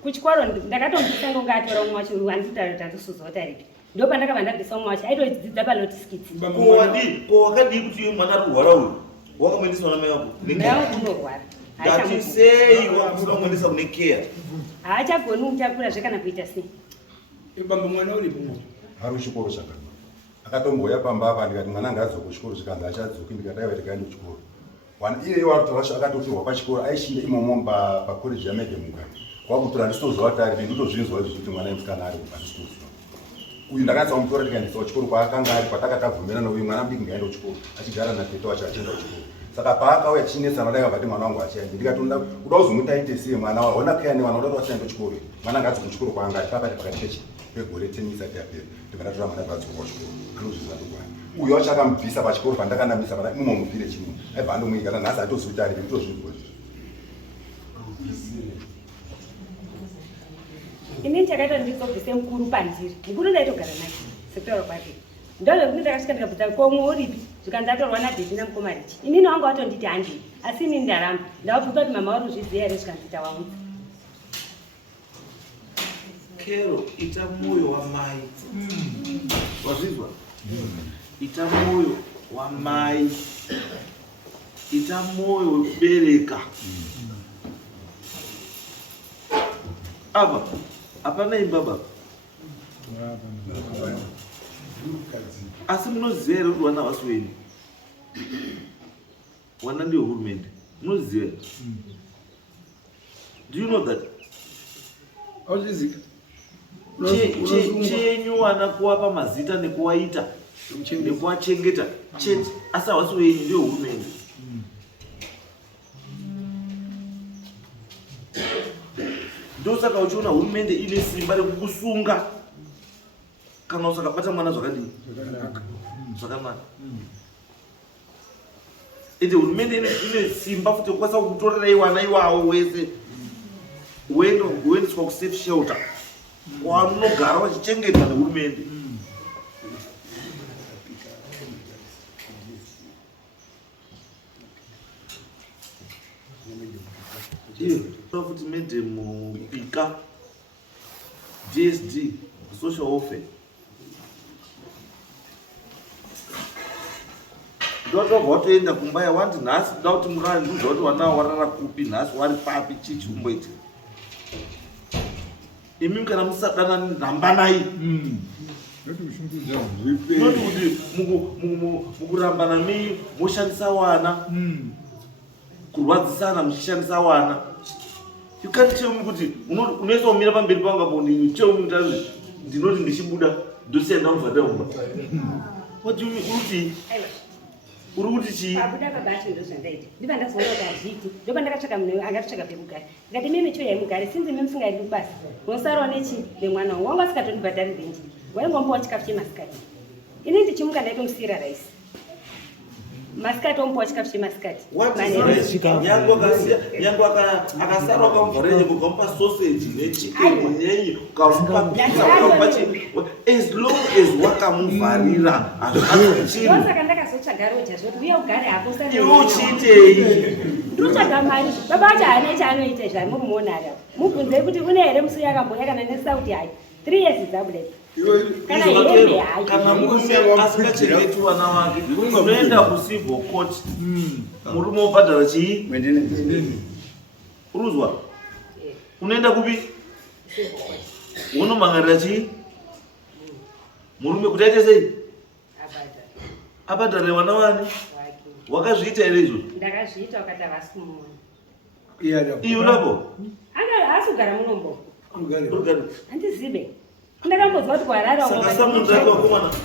Kuchikoro ndakatomubvisa ngonga atora umwe wacho anditarisuzota ripi. Ndo pandakabva ndabvisa umwe wacho aitodzidza paloti skits. Ko wakadii kuti iwe mwana arkurwara uyu wakamuendeswa namai wako? Nawo kunorwara. Ndati sei wamuendesa kune care? Haachagoni kutakura zvekana kuita sei. Bamba mwana uripo. Ari kuchikoro chakati. Akatomboya pamba apa ndikati mwana ngazo kuchikoro chikanzi achadzoki ndikati aiwa tikaenda kuchikoro. Iye watorasha akatotirwa pachikoro aishinda imomo pa college yaMedemuka. Kwakutora ndisitozwa kuti ari nditozvinzwa kuti mwana musikana ari kupachikoro. Uyu ndakatsa kumutora tikaendesa kuchikoro kwaakanga ari patakatavhumirana uyu mwana mbiki ngaenda kuchikoro achigara natete wacho achienda kuchikoro. Saka paakauya chinesana ndakabva kuti mwana wangu achaenda ndikatoda kuda kuzomuita aite sei mwana wawo ona kaya nevana wadati wasaenda kuchikoro mwana ngazi kuchikoro kwaanga ari pakati pakati pegore 10 isati yapera ndikanatora mwana vadzoka kuchikoro anozviziva ndokwana uyu wacho akamubvisa pachikoro pandakanamisa pana imomubvire chimwe aibva andomuikana nhasi atozivuti aripi nditozvinzwa Inini chakaita ndizobvise mukuru pandiri. Mukuru ndaitogara naye sekutaura kwake. Ndozvekuti ndakasvika ndikabvunza komwe uripi zvikandatorwa nadhedhi namukomarichi. Inini wanga watonditi handei asi inini ndaramba ndakabvunza kuti mama wari kuzviziva here zvikandita waudza. Kero ita moyo wamai. Wazvizwa? Ita moyo wamai. Ita moyo wekubereka. Ava hapana imba baba. Asi munoziva here kuti wana wasiweni? Wana ndiyo hurumende. Munoziva here? Do you know that? Chenyu wana kuwapa mazita nekuwaita nekuwachengeta chete asi hawasiweni ndiyo hurumende. Ndosaka uchiona hurumende ine simba rekukusunga kana usakabata mwana zvakadini zvakanaka. Ende hurumende ine simba futi yokukwanisa kukutorerai wana iwawo wese uendeswa kusafe shelter kwavanogara vachichengetwa nehurumende. Futi Medemu Pika DSD social welfare ndotobva watoenda kumba yawandi nhasi kuda kuti murari ndizva kuti wanawo warara kupi nhasi wari papi chichi kumboita imi kana musadana nhambanai noti kuti mukurambana mii moshandisa wana kurwadzisana muchishandisa wana. You can't tell me kuti unoisa umira pamberi pangu apo ndinoti ndichibuda ndosienda muvhata umba. What do you mean? Uri kuti chii? Pabuda pabacho ndozvandaita. Ndipo ndazoona kuti hazviiti. Ndipo ndakatsvaka munhu angatotsvaka pemugare. Ndikati mimi choya yemugare sinzi mimi musingairi kubasa. Unosarawo nechi nemwana wangu. Wanga usikatondibhadharire renji. Waingombowa chikafu chemasikati. Ini ndichimuka ndaitomusiyira raisi. Masikati ombowa chikafu chemasikati. Nyangu akasara wakamvharenye kukamupa sausage nechicken nenyu ukamupa pizza ukamupa chii as long as wakamuvharira hazvichiri. Ndosaka ndakazotsvaga roja zvoti uye ugare hapo usana. Iwe uchiitei? Ndotsvaga mari. Baba vacho haane chaanoita zvamuri muona ari apo. Mubvunzei kuti une here musuya akamboya kana nesauti hayi. 3 years zabudai. Kana yeye kana murume asingachengeti vana vake unoenda kucivil court murume wobhadhara chii uruzwa unoenda kupi unomangarira chii murume kuti aite sei abhadhare vana vani wakazviita here izvozvo ndakazviita wakati havasi kumuona iyo ulapo haasi kugara munombo urugari handizibe ndakambonzwa kuti kwarara saka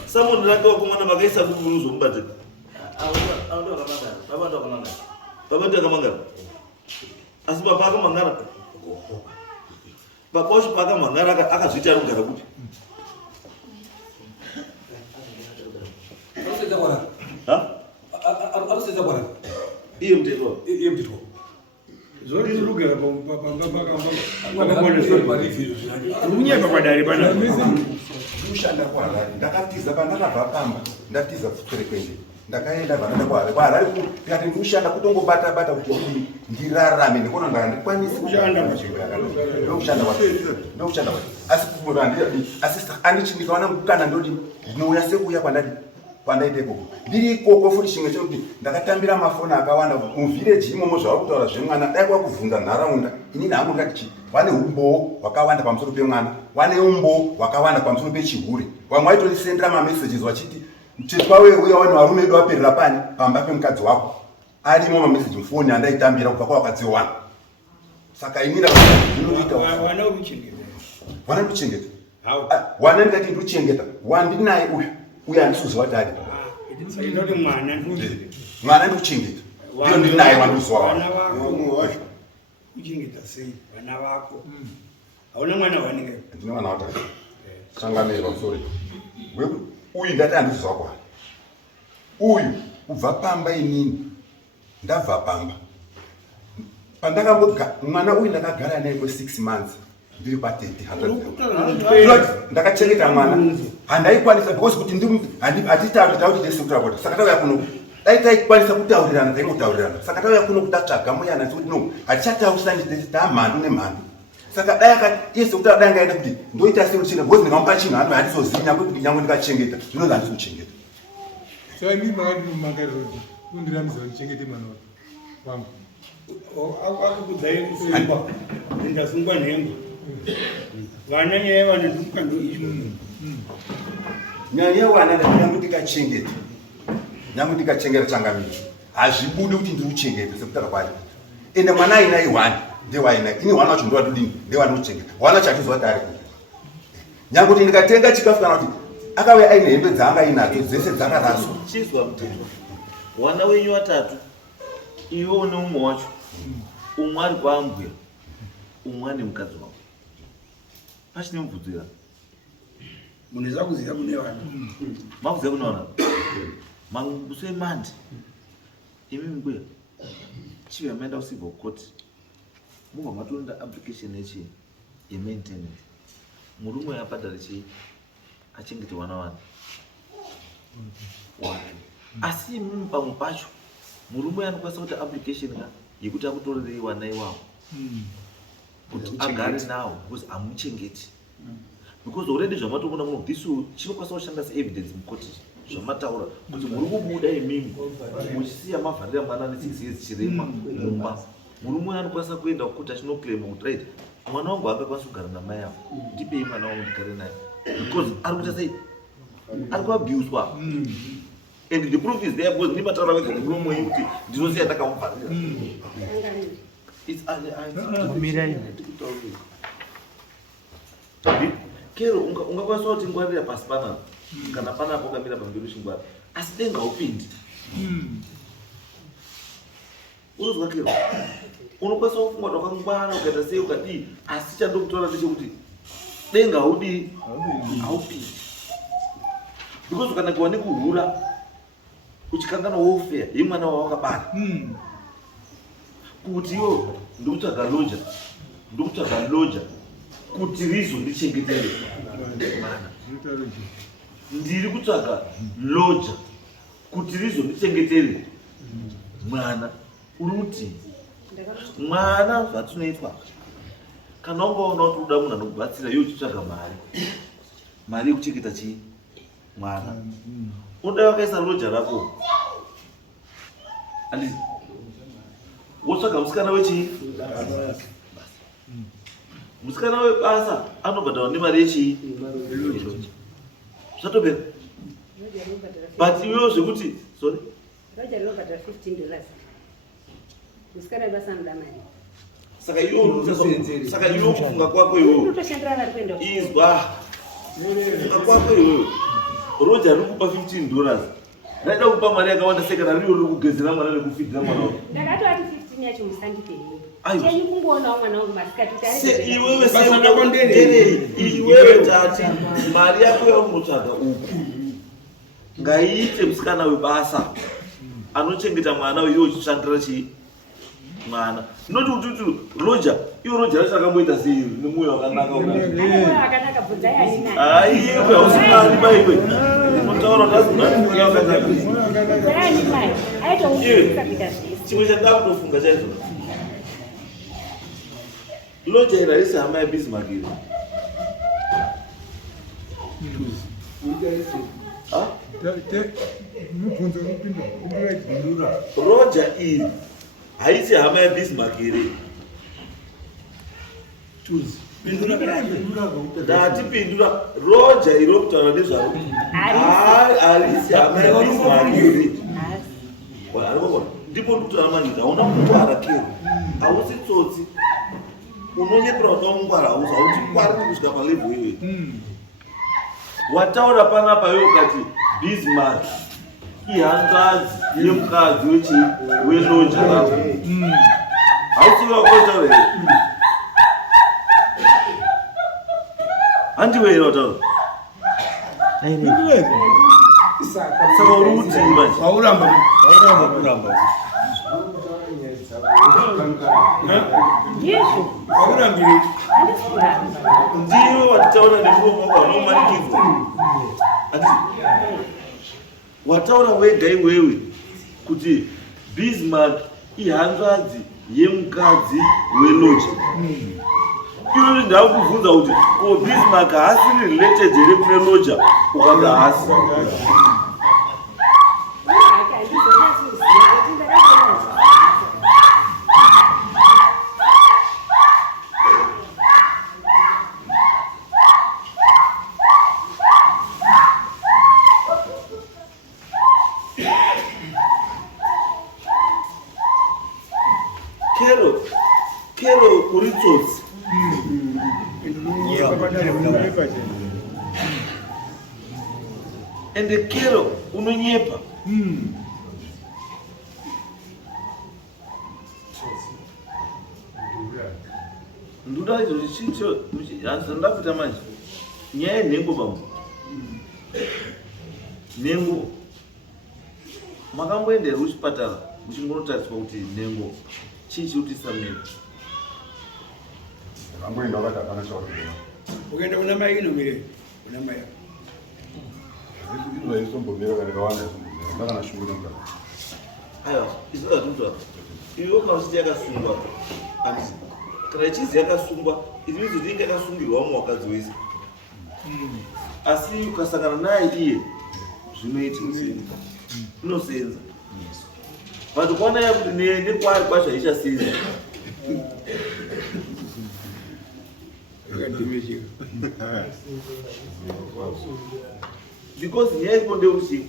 samunhu rake wakomana makaisa kuti unozomubatika baba ndi akamangara asi baba akamangara baba wacho paakamangara akazviita ari kugara kuti iye mutero zvorirugara unyeka padare pana kushanda kwaharare ndakatiza pandakabva pamba ndatiza futsire kwende ndakaenda vanoenda kwaharare tikati ndikushanda kutongobata kuti ndirarame ndikuona ndandikwanisi ndokushanda asi asi ndikaona mukana ndoti ndinouya sekuuya pandaitepo ndiri ikoko futi chimwe chekuti ndakatambira mafoni akawanda muvhireji imomo zvava kutaura zvemwana dai kwakuvhunza nharaunda inini hangu ndati vane umboo hwakawanda pamusoro pemwana vane umboo hwakawanda pamusoro pechihure vamwe vaitorisendera mamessages vachiti mtetwa weuya wani varume edu vaperera pani pamba pemukadzi wako arimo mameseji mufoni andaitambira kubva kwawakadziwana saka inira zvinoita vana ndochengeta vana ndikati ndochengeta wandinaye uyu handisuziva kuti ari mwana ndikuchengeta ndiyo ndinaye wandoziva kuchengeta sei vana vako hauna mwana wanenge ndine mwana watatu changamira pamusoro uyu ndati handiziva kwari uyu kubva pamba inini ndabva pamba pandakamboga mwana uyu ndakagara naye kwe6 months ndiri patete ndakachengeta mwana handaikwanisa because kuti hatitauri ndesekutakota saka tauya kuno dai taikwanisa kutaurirana taingotaurirana saka tauya kuno kutatsvaga muyana sekuti no hatichataurisani tamhandu nemhandu saka dai akati iye sekuti dai ngaenda kuti ndoita sei kuchengeta because ndingamupa chinhu hano handizozivi nyangwe kuti nyangwe ndikachengeta zvinonzi handisi kuchengeta so ndii makatimakarira kuti kundiramidza ndichengete mwana wangu akukudzai kusungwa ndasungwa nhengo vana nyaya vanedukando izvo nyaya yewana nyange ndikachengeta changamiro hazvibudi kuti ndiri kuchengeta sekutara kwari ende mwana ainai 1 ndewainai ini wana wacho ndowadudini ndewanochengeta wana wacho hatizova kuti ari kuti nyange kuti ndikatenga chikafu kana kuti akauya aine hembe dzaanga inadzo dzese dzakaraswa chizwa mutero wana wenyu watatu iwe une umwe wacho umwe ari kwaambuya umwe ane mukadzi wavo pachine mubvudzira muneza kuziva kune vana makuziva kune vana manguso emandi imi mbuya chiva maenda kucivil court mubva matoenda application yechi yemaintenance murume abhadhare chii achengete vana vana wake asi imimi pamwe pacho murume anokwanisa kuti application yekuti akutorerei vana ivavo kuti agare nawo because hamuchengeti because already zvamatoona muno isu chinokwanisa kushanda seevidence mukoti zvamataura kuti muri kubuda imimi muchisiya mavharira mwana ne6 years chirema mumba murume anokwanisa kuenda kukuti achinoclaima kuti right mwana wangu angakwanisa kugara namai avo ndipei mwana wangu ndigare naye because ari kuita sei ari kuabuswa and the proof is there because ndimataura vega murume wenyu kuti ndinosiya ndakamubvarira kero ungakwanisa kuti ngwarira pasi panapa kana panapo ukamira pamberi uchingwara asi denga upindi unozwa kero unokwanisa kufunga kuti wakangwara ukaita sei ukadii asi chandokutora ndechekuti denga haudii haupindi because ukanakiwa nekuhura uchikanganwa warfare yemwana wawakabara kuti iwo ndikutsvaga loja kuti rizondichengetere mwana ndiri kutsvaga loja kuti rizondichengetere mwana uri kuti mwana zvatinoitwa kana ungaona kuti uda munhu anokubatsira iwe uchitsvaga mari mari yekuchengeta chii mwana. Unodai wakaisa roja rako andi wotsvaga musikana wechii, musikana webasa anobhadharwa nemari yechii, zvatopera. But iwewo zvekuti sorry Roja rinobhadhara $15. Musikana webasa anoda mari. Saka iwewo kufunga kwako iwewo Unotoshandira vari kuenda izwa kufunga kwako iwewo roja riri kupa $15. Ndaida kupa mari yakawanda sekana riyo riri kugezera mwana nekufidhira mwana wako. ndakatoti 15 yacho musandipe Aiwa. chenyu kungoona mwana wangu masikati iwewe tati mari yako yaunotsvaga uku ngaiite musikana webasa anochengeta mwana iwe uchishandira chii mwana. Noti kuti roja iwe roja racho akamboita sei nemoyo wakanaka akanaka bvunzai ani naye aiwe hausimari baiwe unotaura tazinani moyo wakanaka bvunzai ani naye aitomuisa kuita zvese. chimwe chandava kutofunga chaizvo roja ira risi hama yaBismarck iri mubvunzo kupindura roja iri haisi hama yaBismarck iri ndatipindura roja iri okutaura nezvaro harisi hama yaBismarck iri ndipo ndikutaura manyika hauna kungwara kero hausi tsotsi unonyepera wakaungwara hausi hauchikwariri kusvika palevho iwe wataura panapa iwe ukati Bismarck ihanzvadzi yemukadzi weloja rako hausi wakotaura here handiwe here wataura saka uri kutii manje Wauramba. Ndizvo Waurambire. handisi kuramba. ndiwe watitaura nemuromo wako hanomanikidzwa wataura wega iwewe kuti Bismarck ihanzvadzi yemukadzi weloja. Iwe ndakubvunza kuti ko Bismarck haasiri related here kune loja ukati haasi Haka handizonyatsoziva kuti ndakatoona kero uri tsotsi ende kero unonyepa ndoda izvo zvichicho hanzanda kuita manje nyaya yenhengo pamwe nhengo makamboendera kuchipatara muchingonotariswa kuti nhengo chii chirikutisa mhengo Amboenda wakati hapana chawakuona. Ukaenda kuna mai inomire. Kuna mai. Izvo zvaisombombera kana kawanda ndakana shungura mukati. aiwa izvo zvatinotaura iwe kauchiti yakasungwa handisi kana ichizi yakasungwa izvizvo tinenge yakasungirwa mumwe wakadzi wese asi ukasangana naye iye zvinoitika inosenza but kwanaya kuti nekwaari kwacho haichasenza because nyaya iripo ndeuti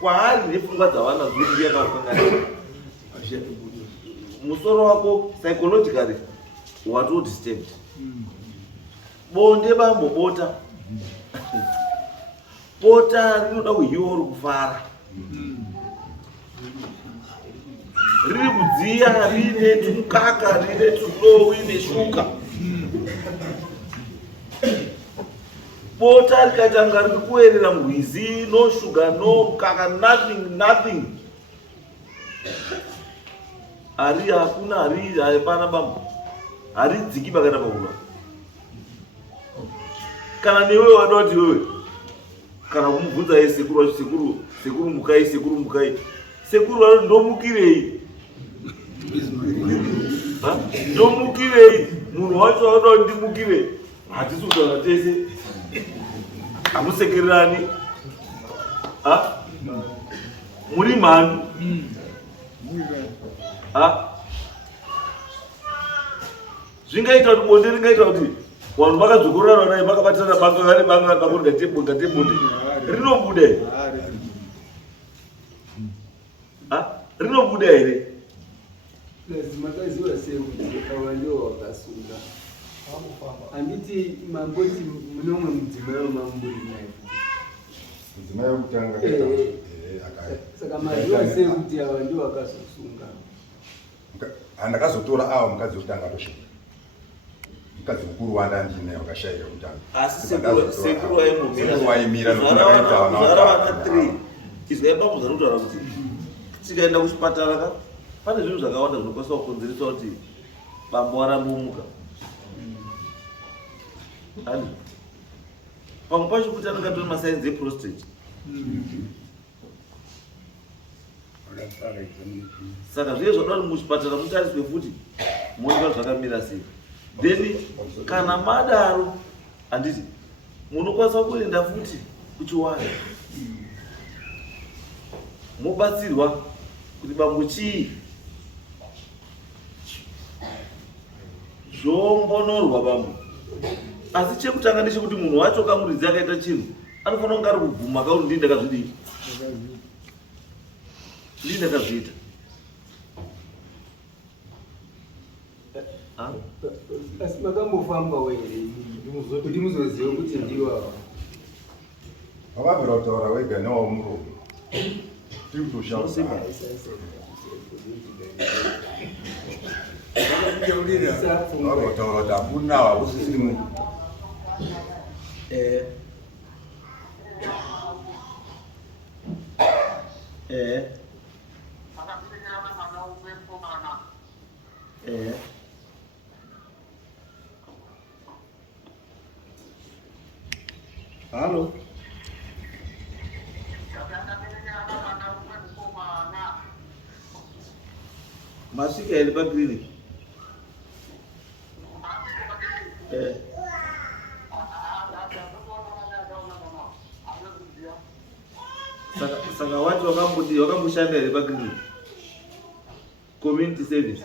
kwaari nepfungwa dzavana zvinenge yakakanganira musoro wako psychologically wato disturbed bonde bambo bota bota rinoda kuhiwa uri kufara riri kudziya rine tumukaka rine tulowi neshuka bota rikaitanga riri kuerera murwizi no sugar no mukaka nothing hari hakuna hari hapana bambo hari dziki pakata pakula kana newe wada kuti wewe kana kumubvunza ye sekuru wacho sekuru mukai sekuru waro ndomukirei ndomukirei munhu wacho wada kuti ndimukire hatisi kutaura tese Amusekererani. Muri manu. Zvingaita kuti bonde ringaita kuti vanhu vakazokorana naye vakabatirana banga vari banga vakurya tebonde rinobuda rinobuda here lazima kaziwa sei kuti ava ndio wakasunga handiti mangoti munomwe mudzimai wamamburi naye mudzimai wekutanga saka maziwa sei kuti ava ndio wakazosunga handakazotora avo mukadzi wekutanga atosvika mukadzi mukuru wanda ndine wakashayira kutanga asi sekuru waimira nokutivana 3 izvaipa muzari kutaura kuti tikaenda kuchipatara ka pane zvinhu zvakawanda zvinokwanisa kukonzeresa kuti bambo arambomuka ani pamwe pacho kuti anenge atori masainzi eprostate saka zviye zvoda kuti muchipatara mutariswe futi muoneka zvakamira sei then kana madaro handiti munokwanisa kuenda futi kuchiwanda mobatsirwa kuti bambo chii zvombonorwa bambo asi chekutanga ndechekuti munhu wacho kamuridzi akaita chinhu anofanira kunge ari kubvuma kauti ndii ndakazvidii ndii ndakazviita asi makambofamba here kuti muzoziva kuti ndiwava wakabvira kutaura wega newamurume tiri kutoshausima wakataura kuti hakunawa hakusisiri munhu Halo. Masika here paclinic. Saka wati wakamboshanda here paclinic. Community service.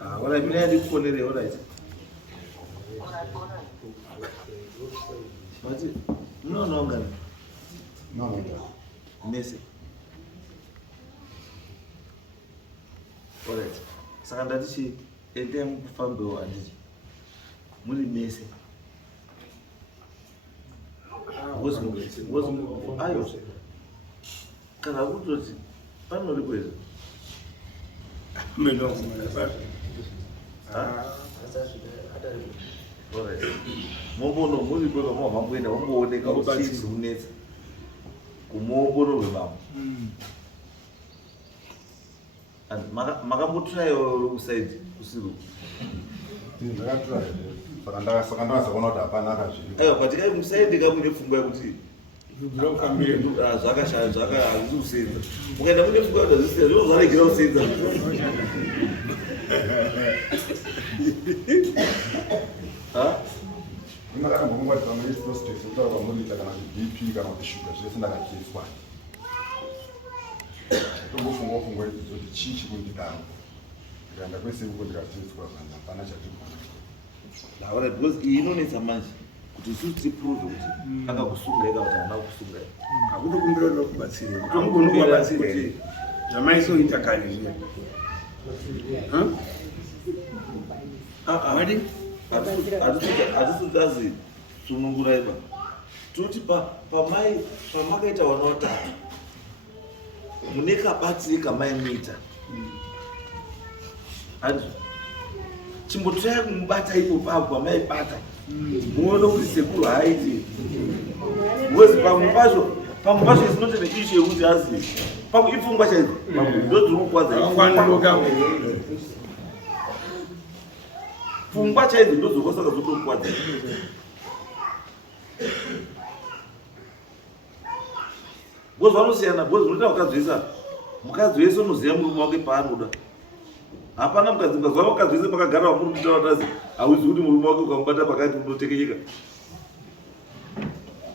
Alright, mina ndikufonere alright. Mati, munononga. Nese. Alright. Saka ndatichi endea mukufambewo handiti. Muri mese. Ayo. Kana kutoti panori kwezi. Mombono muri kwega mwamboenda wambooneka uchisi unetsa kumombono webamo makambotrayo usaidi usiku saka ndakasakuona kuti hapana akazviri aiwa patikai musaidi kamune pfungwa yekuti zvakashaya hazvisi kusenza mukaenda mune pfungwa kuti hazvisi zvino zvaregera kusenza ndakambomungwatika mune prostate kutaura kwamurita kana kuti bp kana kuti shuga zvese ndakakiiswa tombofunga pfungwa idzi kuti chii chikundidaro ndikaenda kwese uko ndikatiiswa vanhu hapana chatikuona alright because iyi inonetsa manje kuti isusu tiprove kuti akakusunga eka kuti haana kukusunga akutokumbira nokubatsira kuti mugone kuvabatsira kuti zvamaisoita kare zviya hatisigazi sununguraiba toti pamakaita vana vatatu mune kabatsire kamaimuita hanzi chimbotirai kumubata ipo pavo pamaibata muone kuti sekuru haaiti wezi pamwe pacho isinote neishu yekuti azi pamwe ipfungwa chaidzo ndodziri kukwadza pfungwa chaidzo ndodzokosaka dzotokwadza Because vanosiyana, because unoita wakadzivisa mukadzi wese unoziva murume wake paanoda. Hapana mukadzi mukazwa wakadzi wese pakagara muri kutaura tazi hauzi kuti murume wake ukamubata pakati unotekeyeka.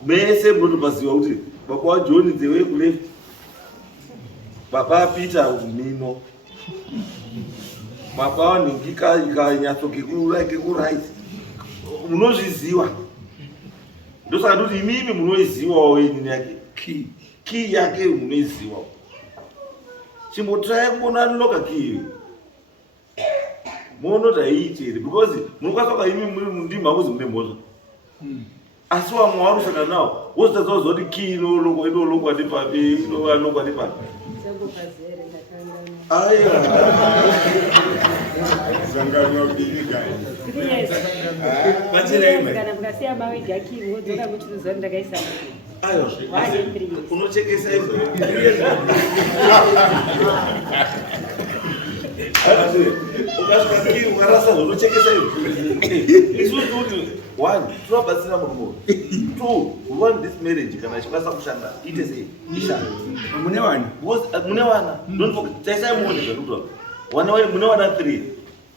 Mese munotopaziva kuti baba waJohn the way kuleft, baba Peter mino, baba waningika ikanyatsokekuraight, munozviziva. Ndosaka kuti imimi munoizivawo wenyu yake key yake munoiziva. Chimbotirai kuona anonoka key munoti haiiti here because munokwanisa kaimi ndima kuzi mune mhosva. Asi wamwe warusaka nawo wozotadza kuziva kuti key inolokwa nepapi inovanokwa nepapi. Kana mukasiya mawigi akiri wodzoka muchiruziva ndakaisa unochekesa ukasvika kii ukarasa unochekesa isusu kuti one tinobatsira murume, two we want this marriage kana chikwanisa kushanda ite sei ishanda mune wana don't forget taisai muone zvakutaura wana wai mune wana 3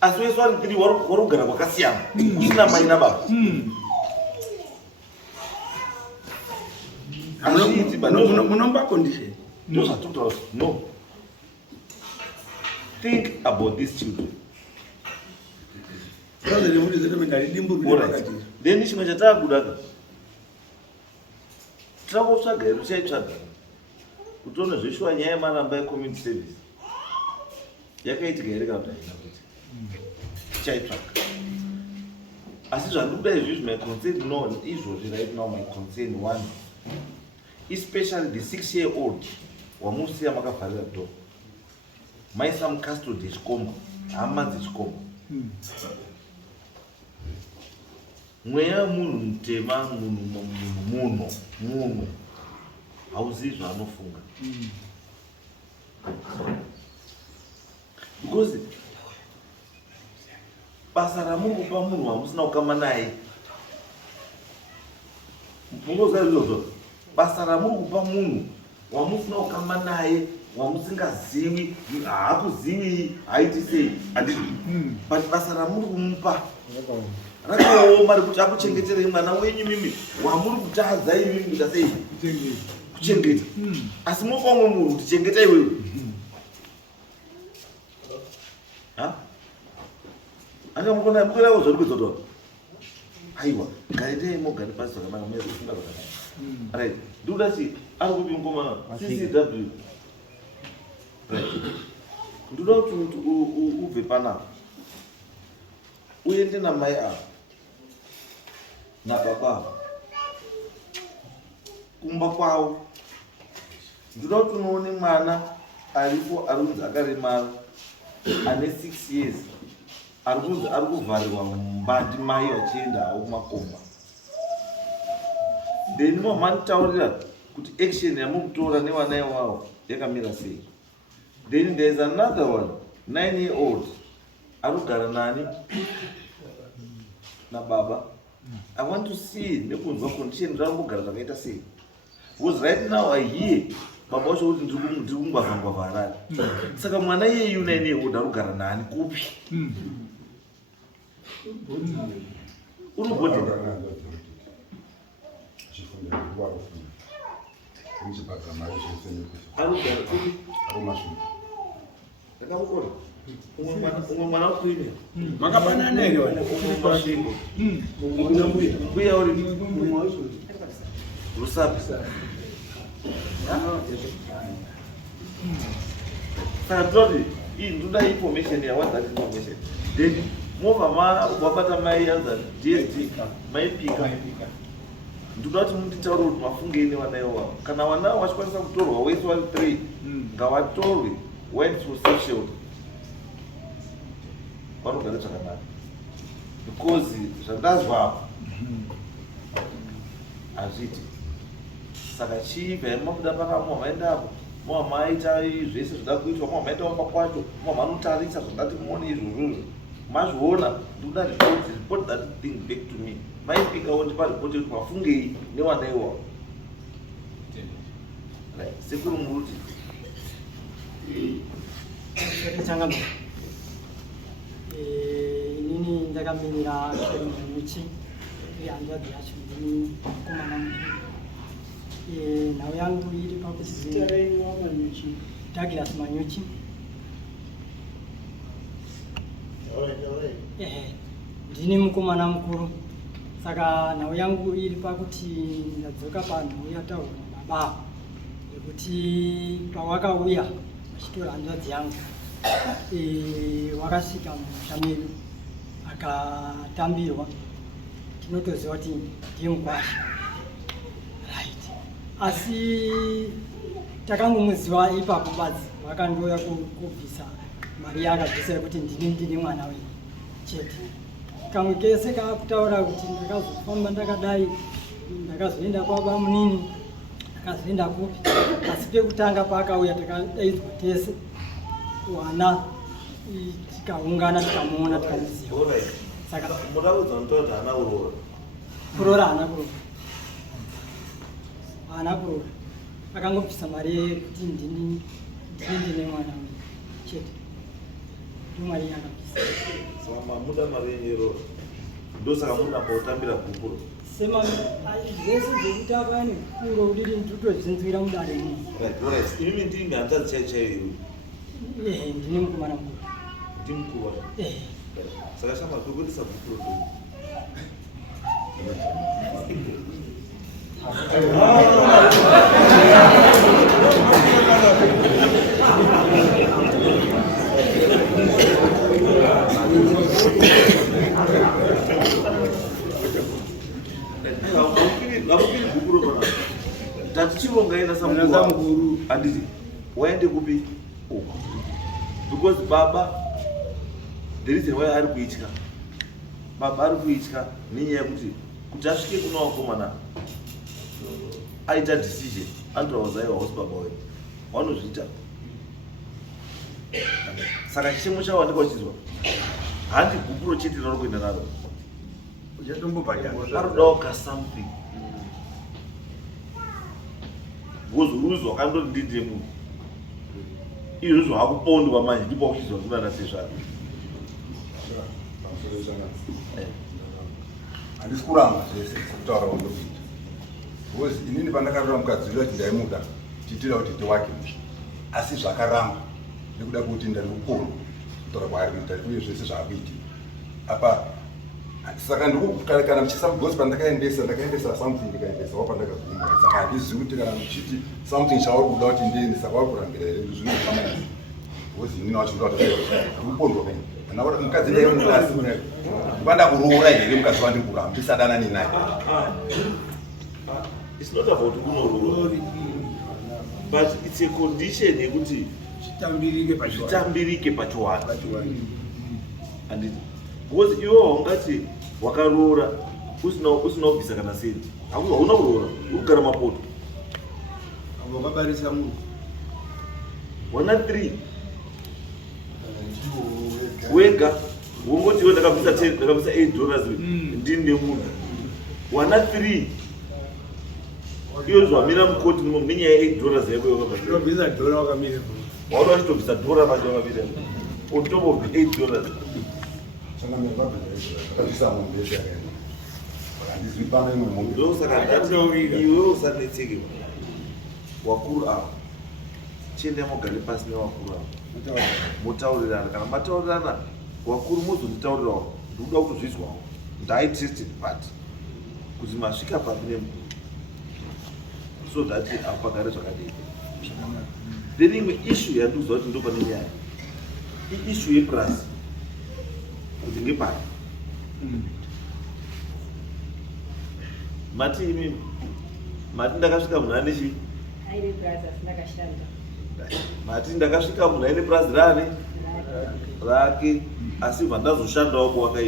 asi wese vari 3 vari kugara kwakasiyana usina mai nababa. Munomba condition. Those are total. No. Think about these children. Then chimwe chataakuda tirakutsvaga here tichaitsvaga kutiona zveshuwa nyaya yemaramba yecommunity service yakaitika here kana kuti haina kuti tichaitsvaga. Asi zvandikuda izvizvi my concern no izvozvi right now my concern one, especially the 6-year-old wamusiya makavharira door maisa mukastodi yechikomo hama dzechikomo. Mweya munhu mutema munhu hauzivi zvaanofunga because basa ramuri kupa munhu wamusina kukama naye. Mungoziva izvozvo basa ramuri kupa munhu wamusina kukama naye wamusingazivi haakuzivi haiti sei handiti but basa ramuri kumupa rakaoma rekuti akuchengeterei mwana wenyu mimi wamuri kutadza imimi kuita sei kuchengeta asi mopa umwe munhu kuti chengeta iwewe. Angamukona zvori kuzotaura aiwa gaitei mogari pasi zvakanaka mune kufunga zvakanaka right ndokuda chi ari kuti mukomana CCW right ndoda kuti ubve panapa uende namai avo nababa kumba kwavo. Ndoda kuti unoone mwana aripo ari kunzi akaremara ane 6 years ari kunzi ari kuvharirwa mumba ndimai vachienda havo kumakomba. Then mamanitaurira kuti action yamukutora nevana ivavo yakamira sei. Then there is another one 9-year-old ari kugara nani nababa. I want to see nekunzwa condition rambogara zvakaita sei because right now I hear baba vacho kuti ndiri kungwavhangwavha Harare. Saka mwana iyeyu 9-year-old ari kugara nani kupi urubodhi arugara kupi ndakamukona umwe mwana kuine makapanana here wana mbuya uri rusapi saka toti iyi ndoda information yawa that information then movha wabata mai anza DSD maipika ndoda kuti munditaure kuti mafungei nevana ivavo kana vana vachikwanisa kutorwa wese vari 3 ngavatorwe went to safe shelter vanogara zvakanaka because zvandazva apa hazviti. Saka chibva mabuda pakamwa maenda apo mwa maita zvese zvida kuitwa mwa maita wamba kwacho mwa manotarisa zvandati muone izvozvo mazviona ndoda report that thing back to me maipika wondipa report kuti mafungei nevana ivavo sekuru muruti changa inini ndakamirira muchi yanjadzi yacho ndini mukomana nhau yangu iri pakuti Douglas Manyuchi. Ndini mukomana mukuru, saka nhau yangu iri pakuti ndadzoka panhau yataurwa nababa yekuti pawakauya achitora hanzvadzi yangu wakasvika mumusha medu akatambirwa, tinotoziva kuti ndiye mukwasha, right? Asi takangomuziva ipapo badzi vakandouya kubvisa mari yakabvisa yekuti ndini mwana wenyu chete. Kamwe kese kakutaura kuti ndakazofamba ndakadai, ndakazoenda kwaba munini, ndakazoenda kupi, asi pekutanga paakauya takadaidzwa tese wana tikaungana tikamuona tikamuziva. Saka mudaudza ndoda hana urora kurora hana kurora, akangobvisa mari yekuti ndini mwana wenyu chete, ndomari yakabvisa. Saka muda mari yenyero ndosaka munambotambira gukuro sema zvese zvekuti apa ane kuro udiri ndotozvinzwira mudare muno. Inini ndini hanzvadzi chaiyo ndini mukomana mukuru. Ndi mukuru wacho saka shama tokuendesa gukuro vamukiri gukuro pana tatichivongaina samukuru handiti waende kupi uko because baba the reason why ari kuitya baba ari kuitya nenyaya kuti asvike kuna vakomana aita decision andorauza wausi baba wedu wanozviita. Saka chichemo chawanika uchizwa handi gukuro chete rari kuenda naro, parodawo ka something because ruzi wakandoti ndinde munhu izvozvo hakupondwa manje ndipo uchizwa kuna nasezvaro handisi kuramba zvese kutaura undokuita because inini pandakarora mukadzivira kuti ndaimuda tiitira kuti ndiwake musha, asi zvakaramba nekuda kuti ndari kupona kutaura kwaari kuita uye zvese zvaakuitika apa. Saka ndikukana muchisa because pandakaendesa something ndikaendesa wapandakaguma, saka handizivi kuti kana muchiti something chauri kuda kuti ndiende, saka wari kurambira here zvinofana because inini wacho ndoda kupondwa peni kana mukadzi ndaimuda kupanda kuroora here mukadzi wandiri kuramba ndisadanani naye. It's not about kunorora, but it's a condition yekuti zvitambirike pachiwana. Handiti because iwe waungati wakaroora usina kubvisa kana senti, hauna kuroora, uri kugara mapoto wakabarisa munhu wana 3 wega wongoti iwe ndakabvisa $8 ndini nemunhu wana 3 iyo zvamira mukoti nenyaya $8 yako unobvisa $1 wakamire waona wachitobvisa $1 manje wakamire on top of the $8. Ndosaka iwe usanetseke wakuru ava chienda mogare pasi nevakuru ava motaurirana, kana mataurirana wakuru mozonditaurirawo ndikuda kutozvizwawo ndaitested but kuti masvika papi nemukuru so that apagare zvakadii. Then imwe issue yandikuziva kuti ndopane nyaya iissue yeprasi kuti ngepari mati imi mati ndakasvika munhu ane chii mati ndakasvika munhu aine prazi rake asi vandazoshandawo kwakaita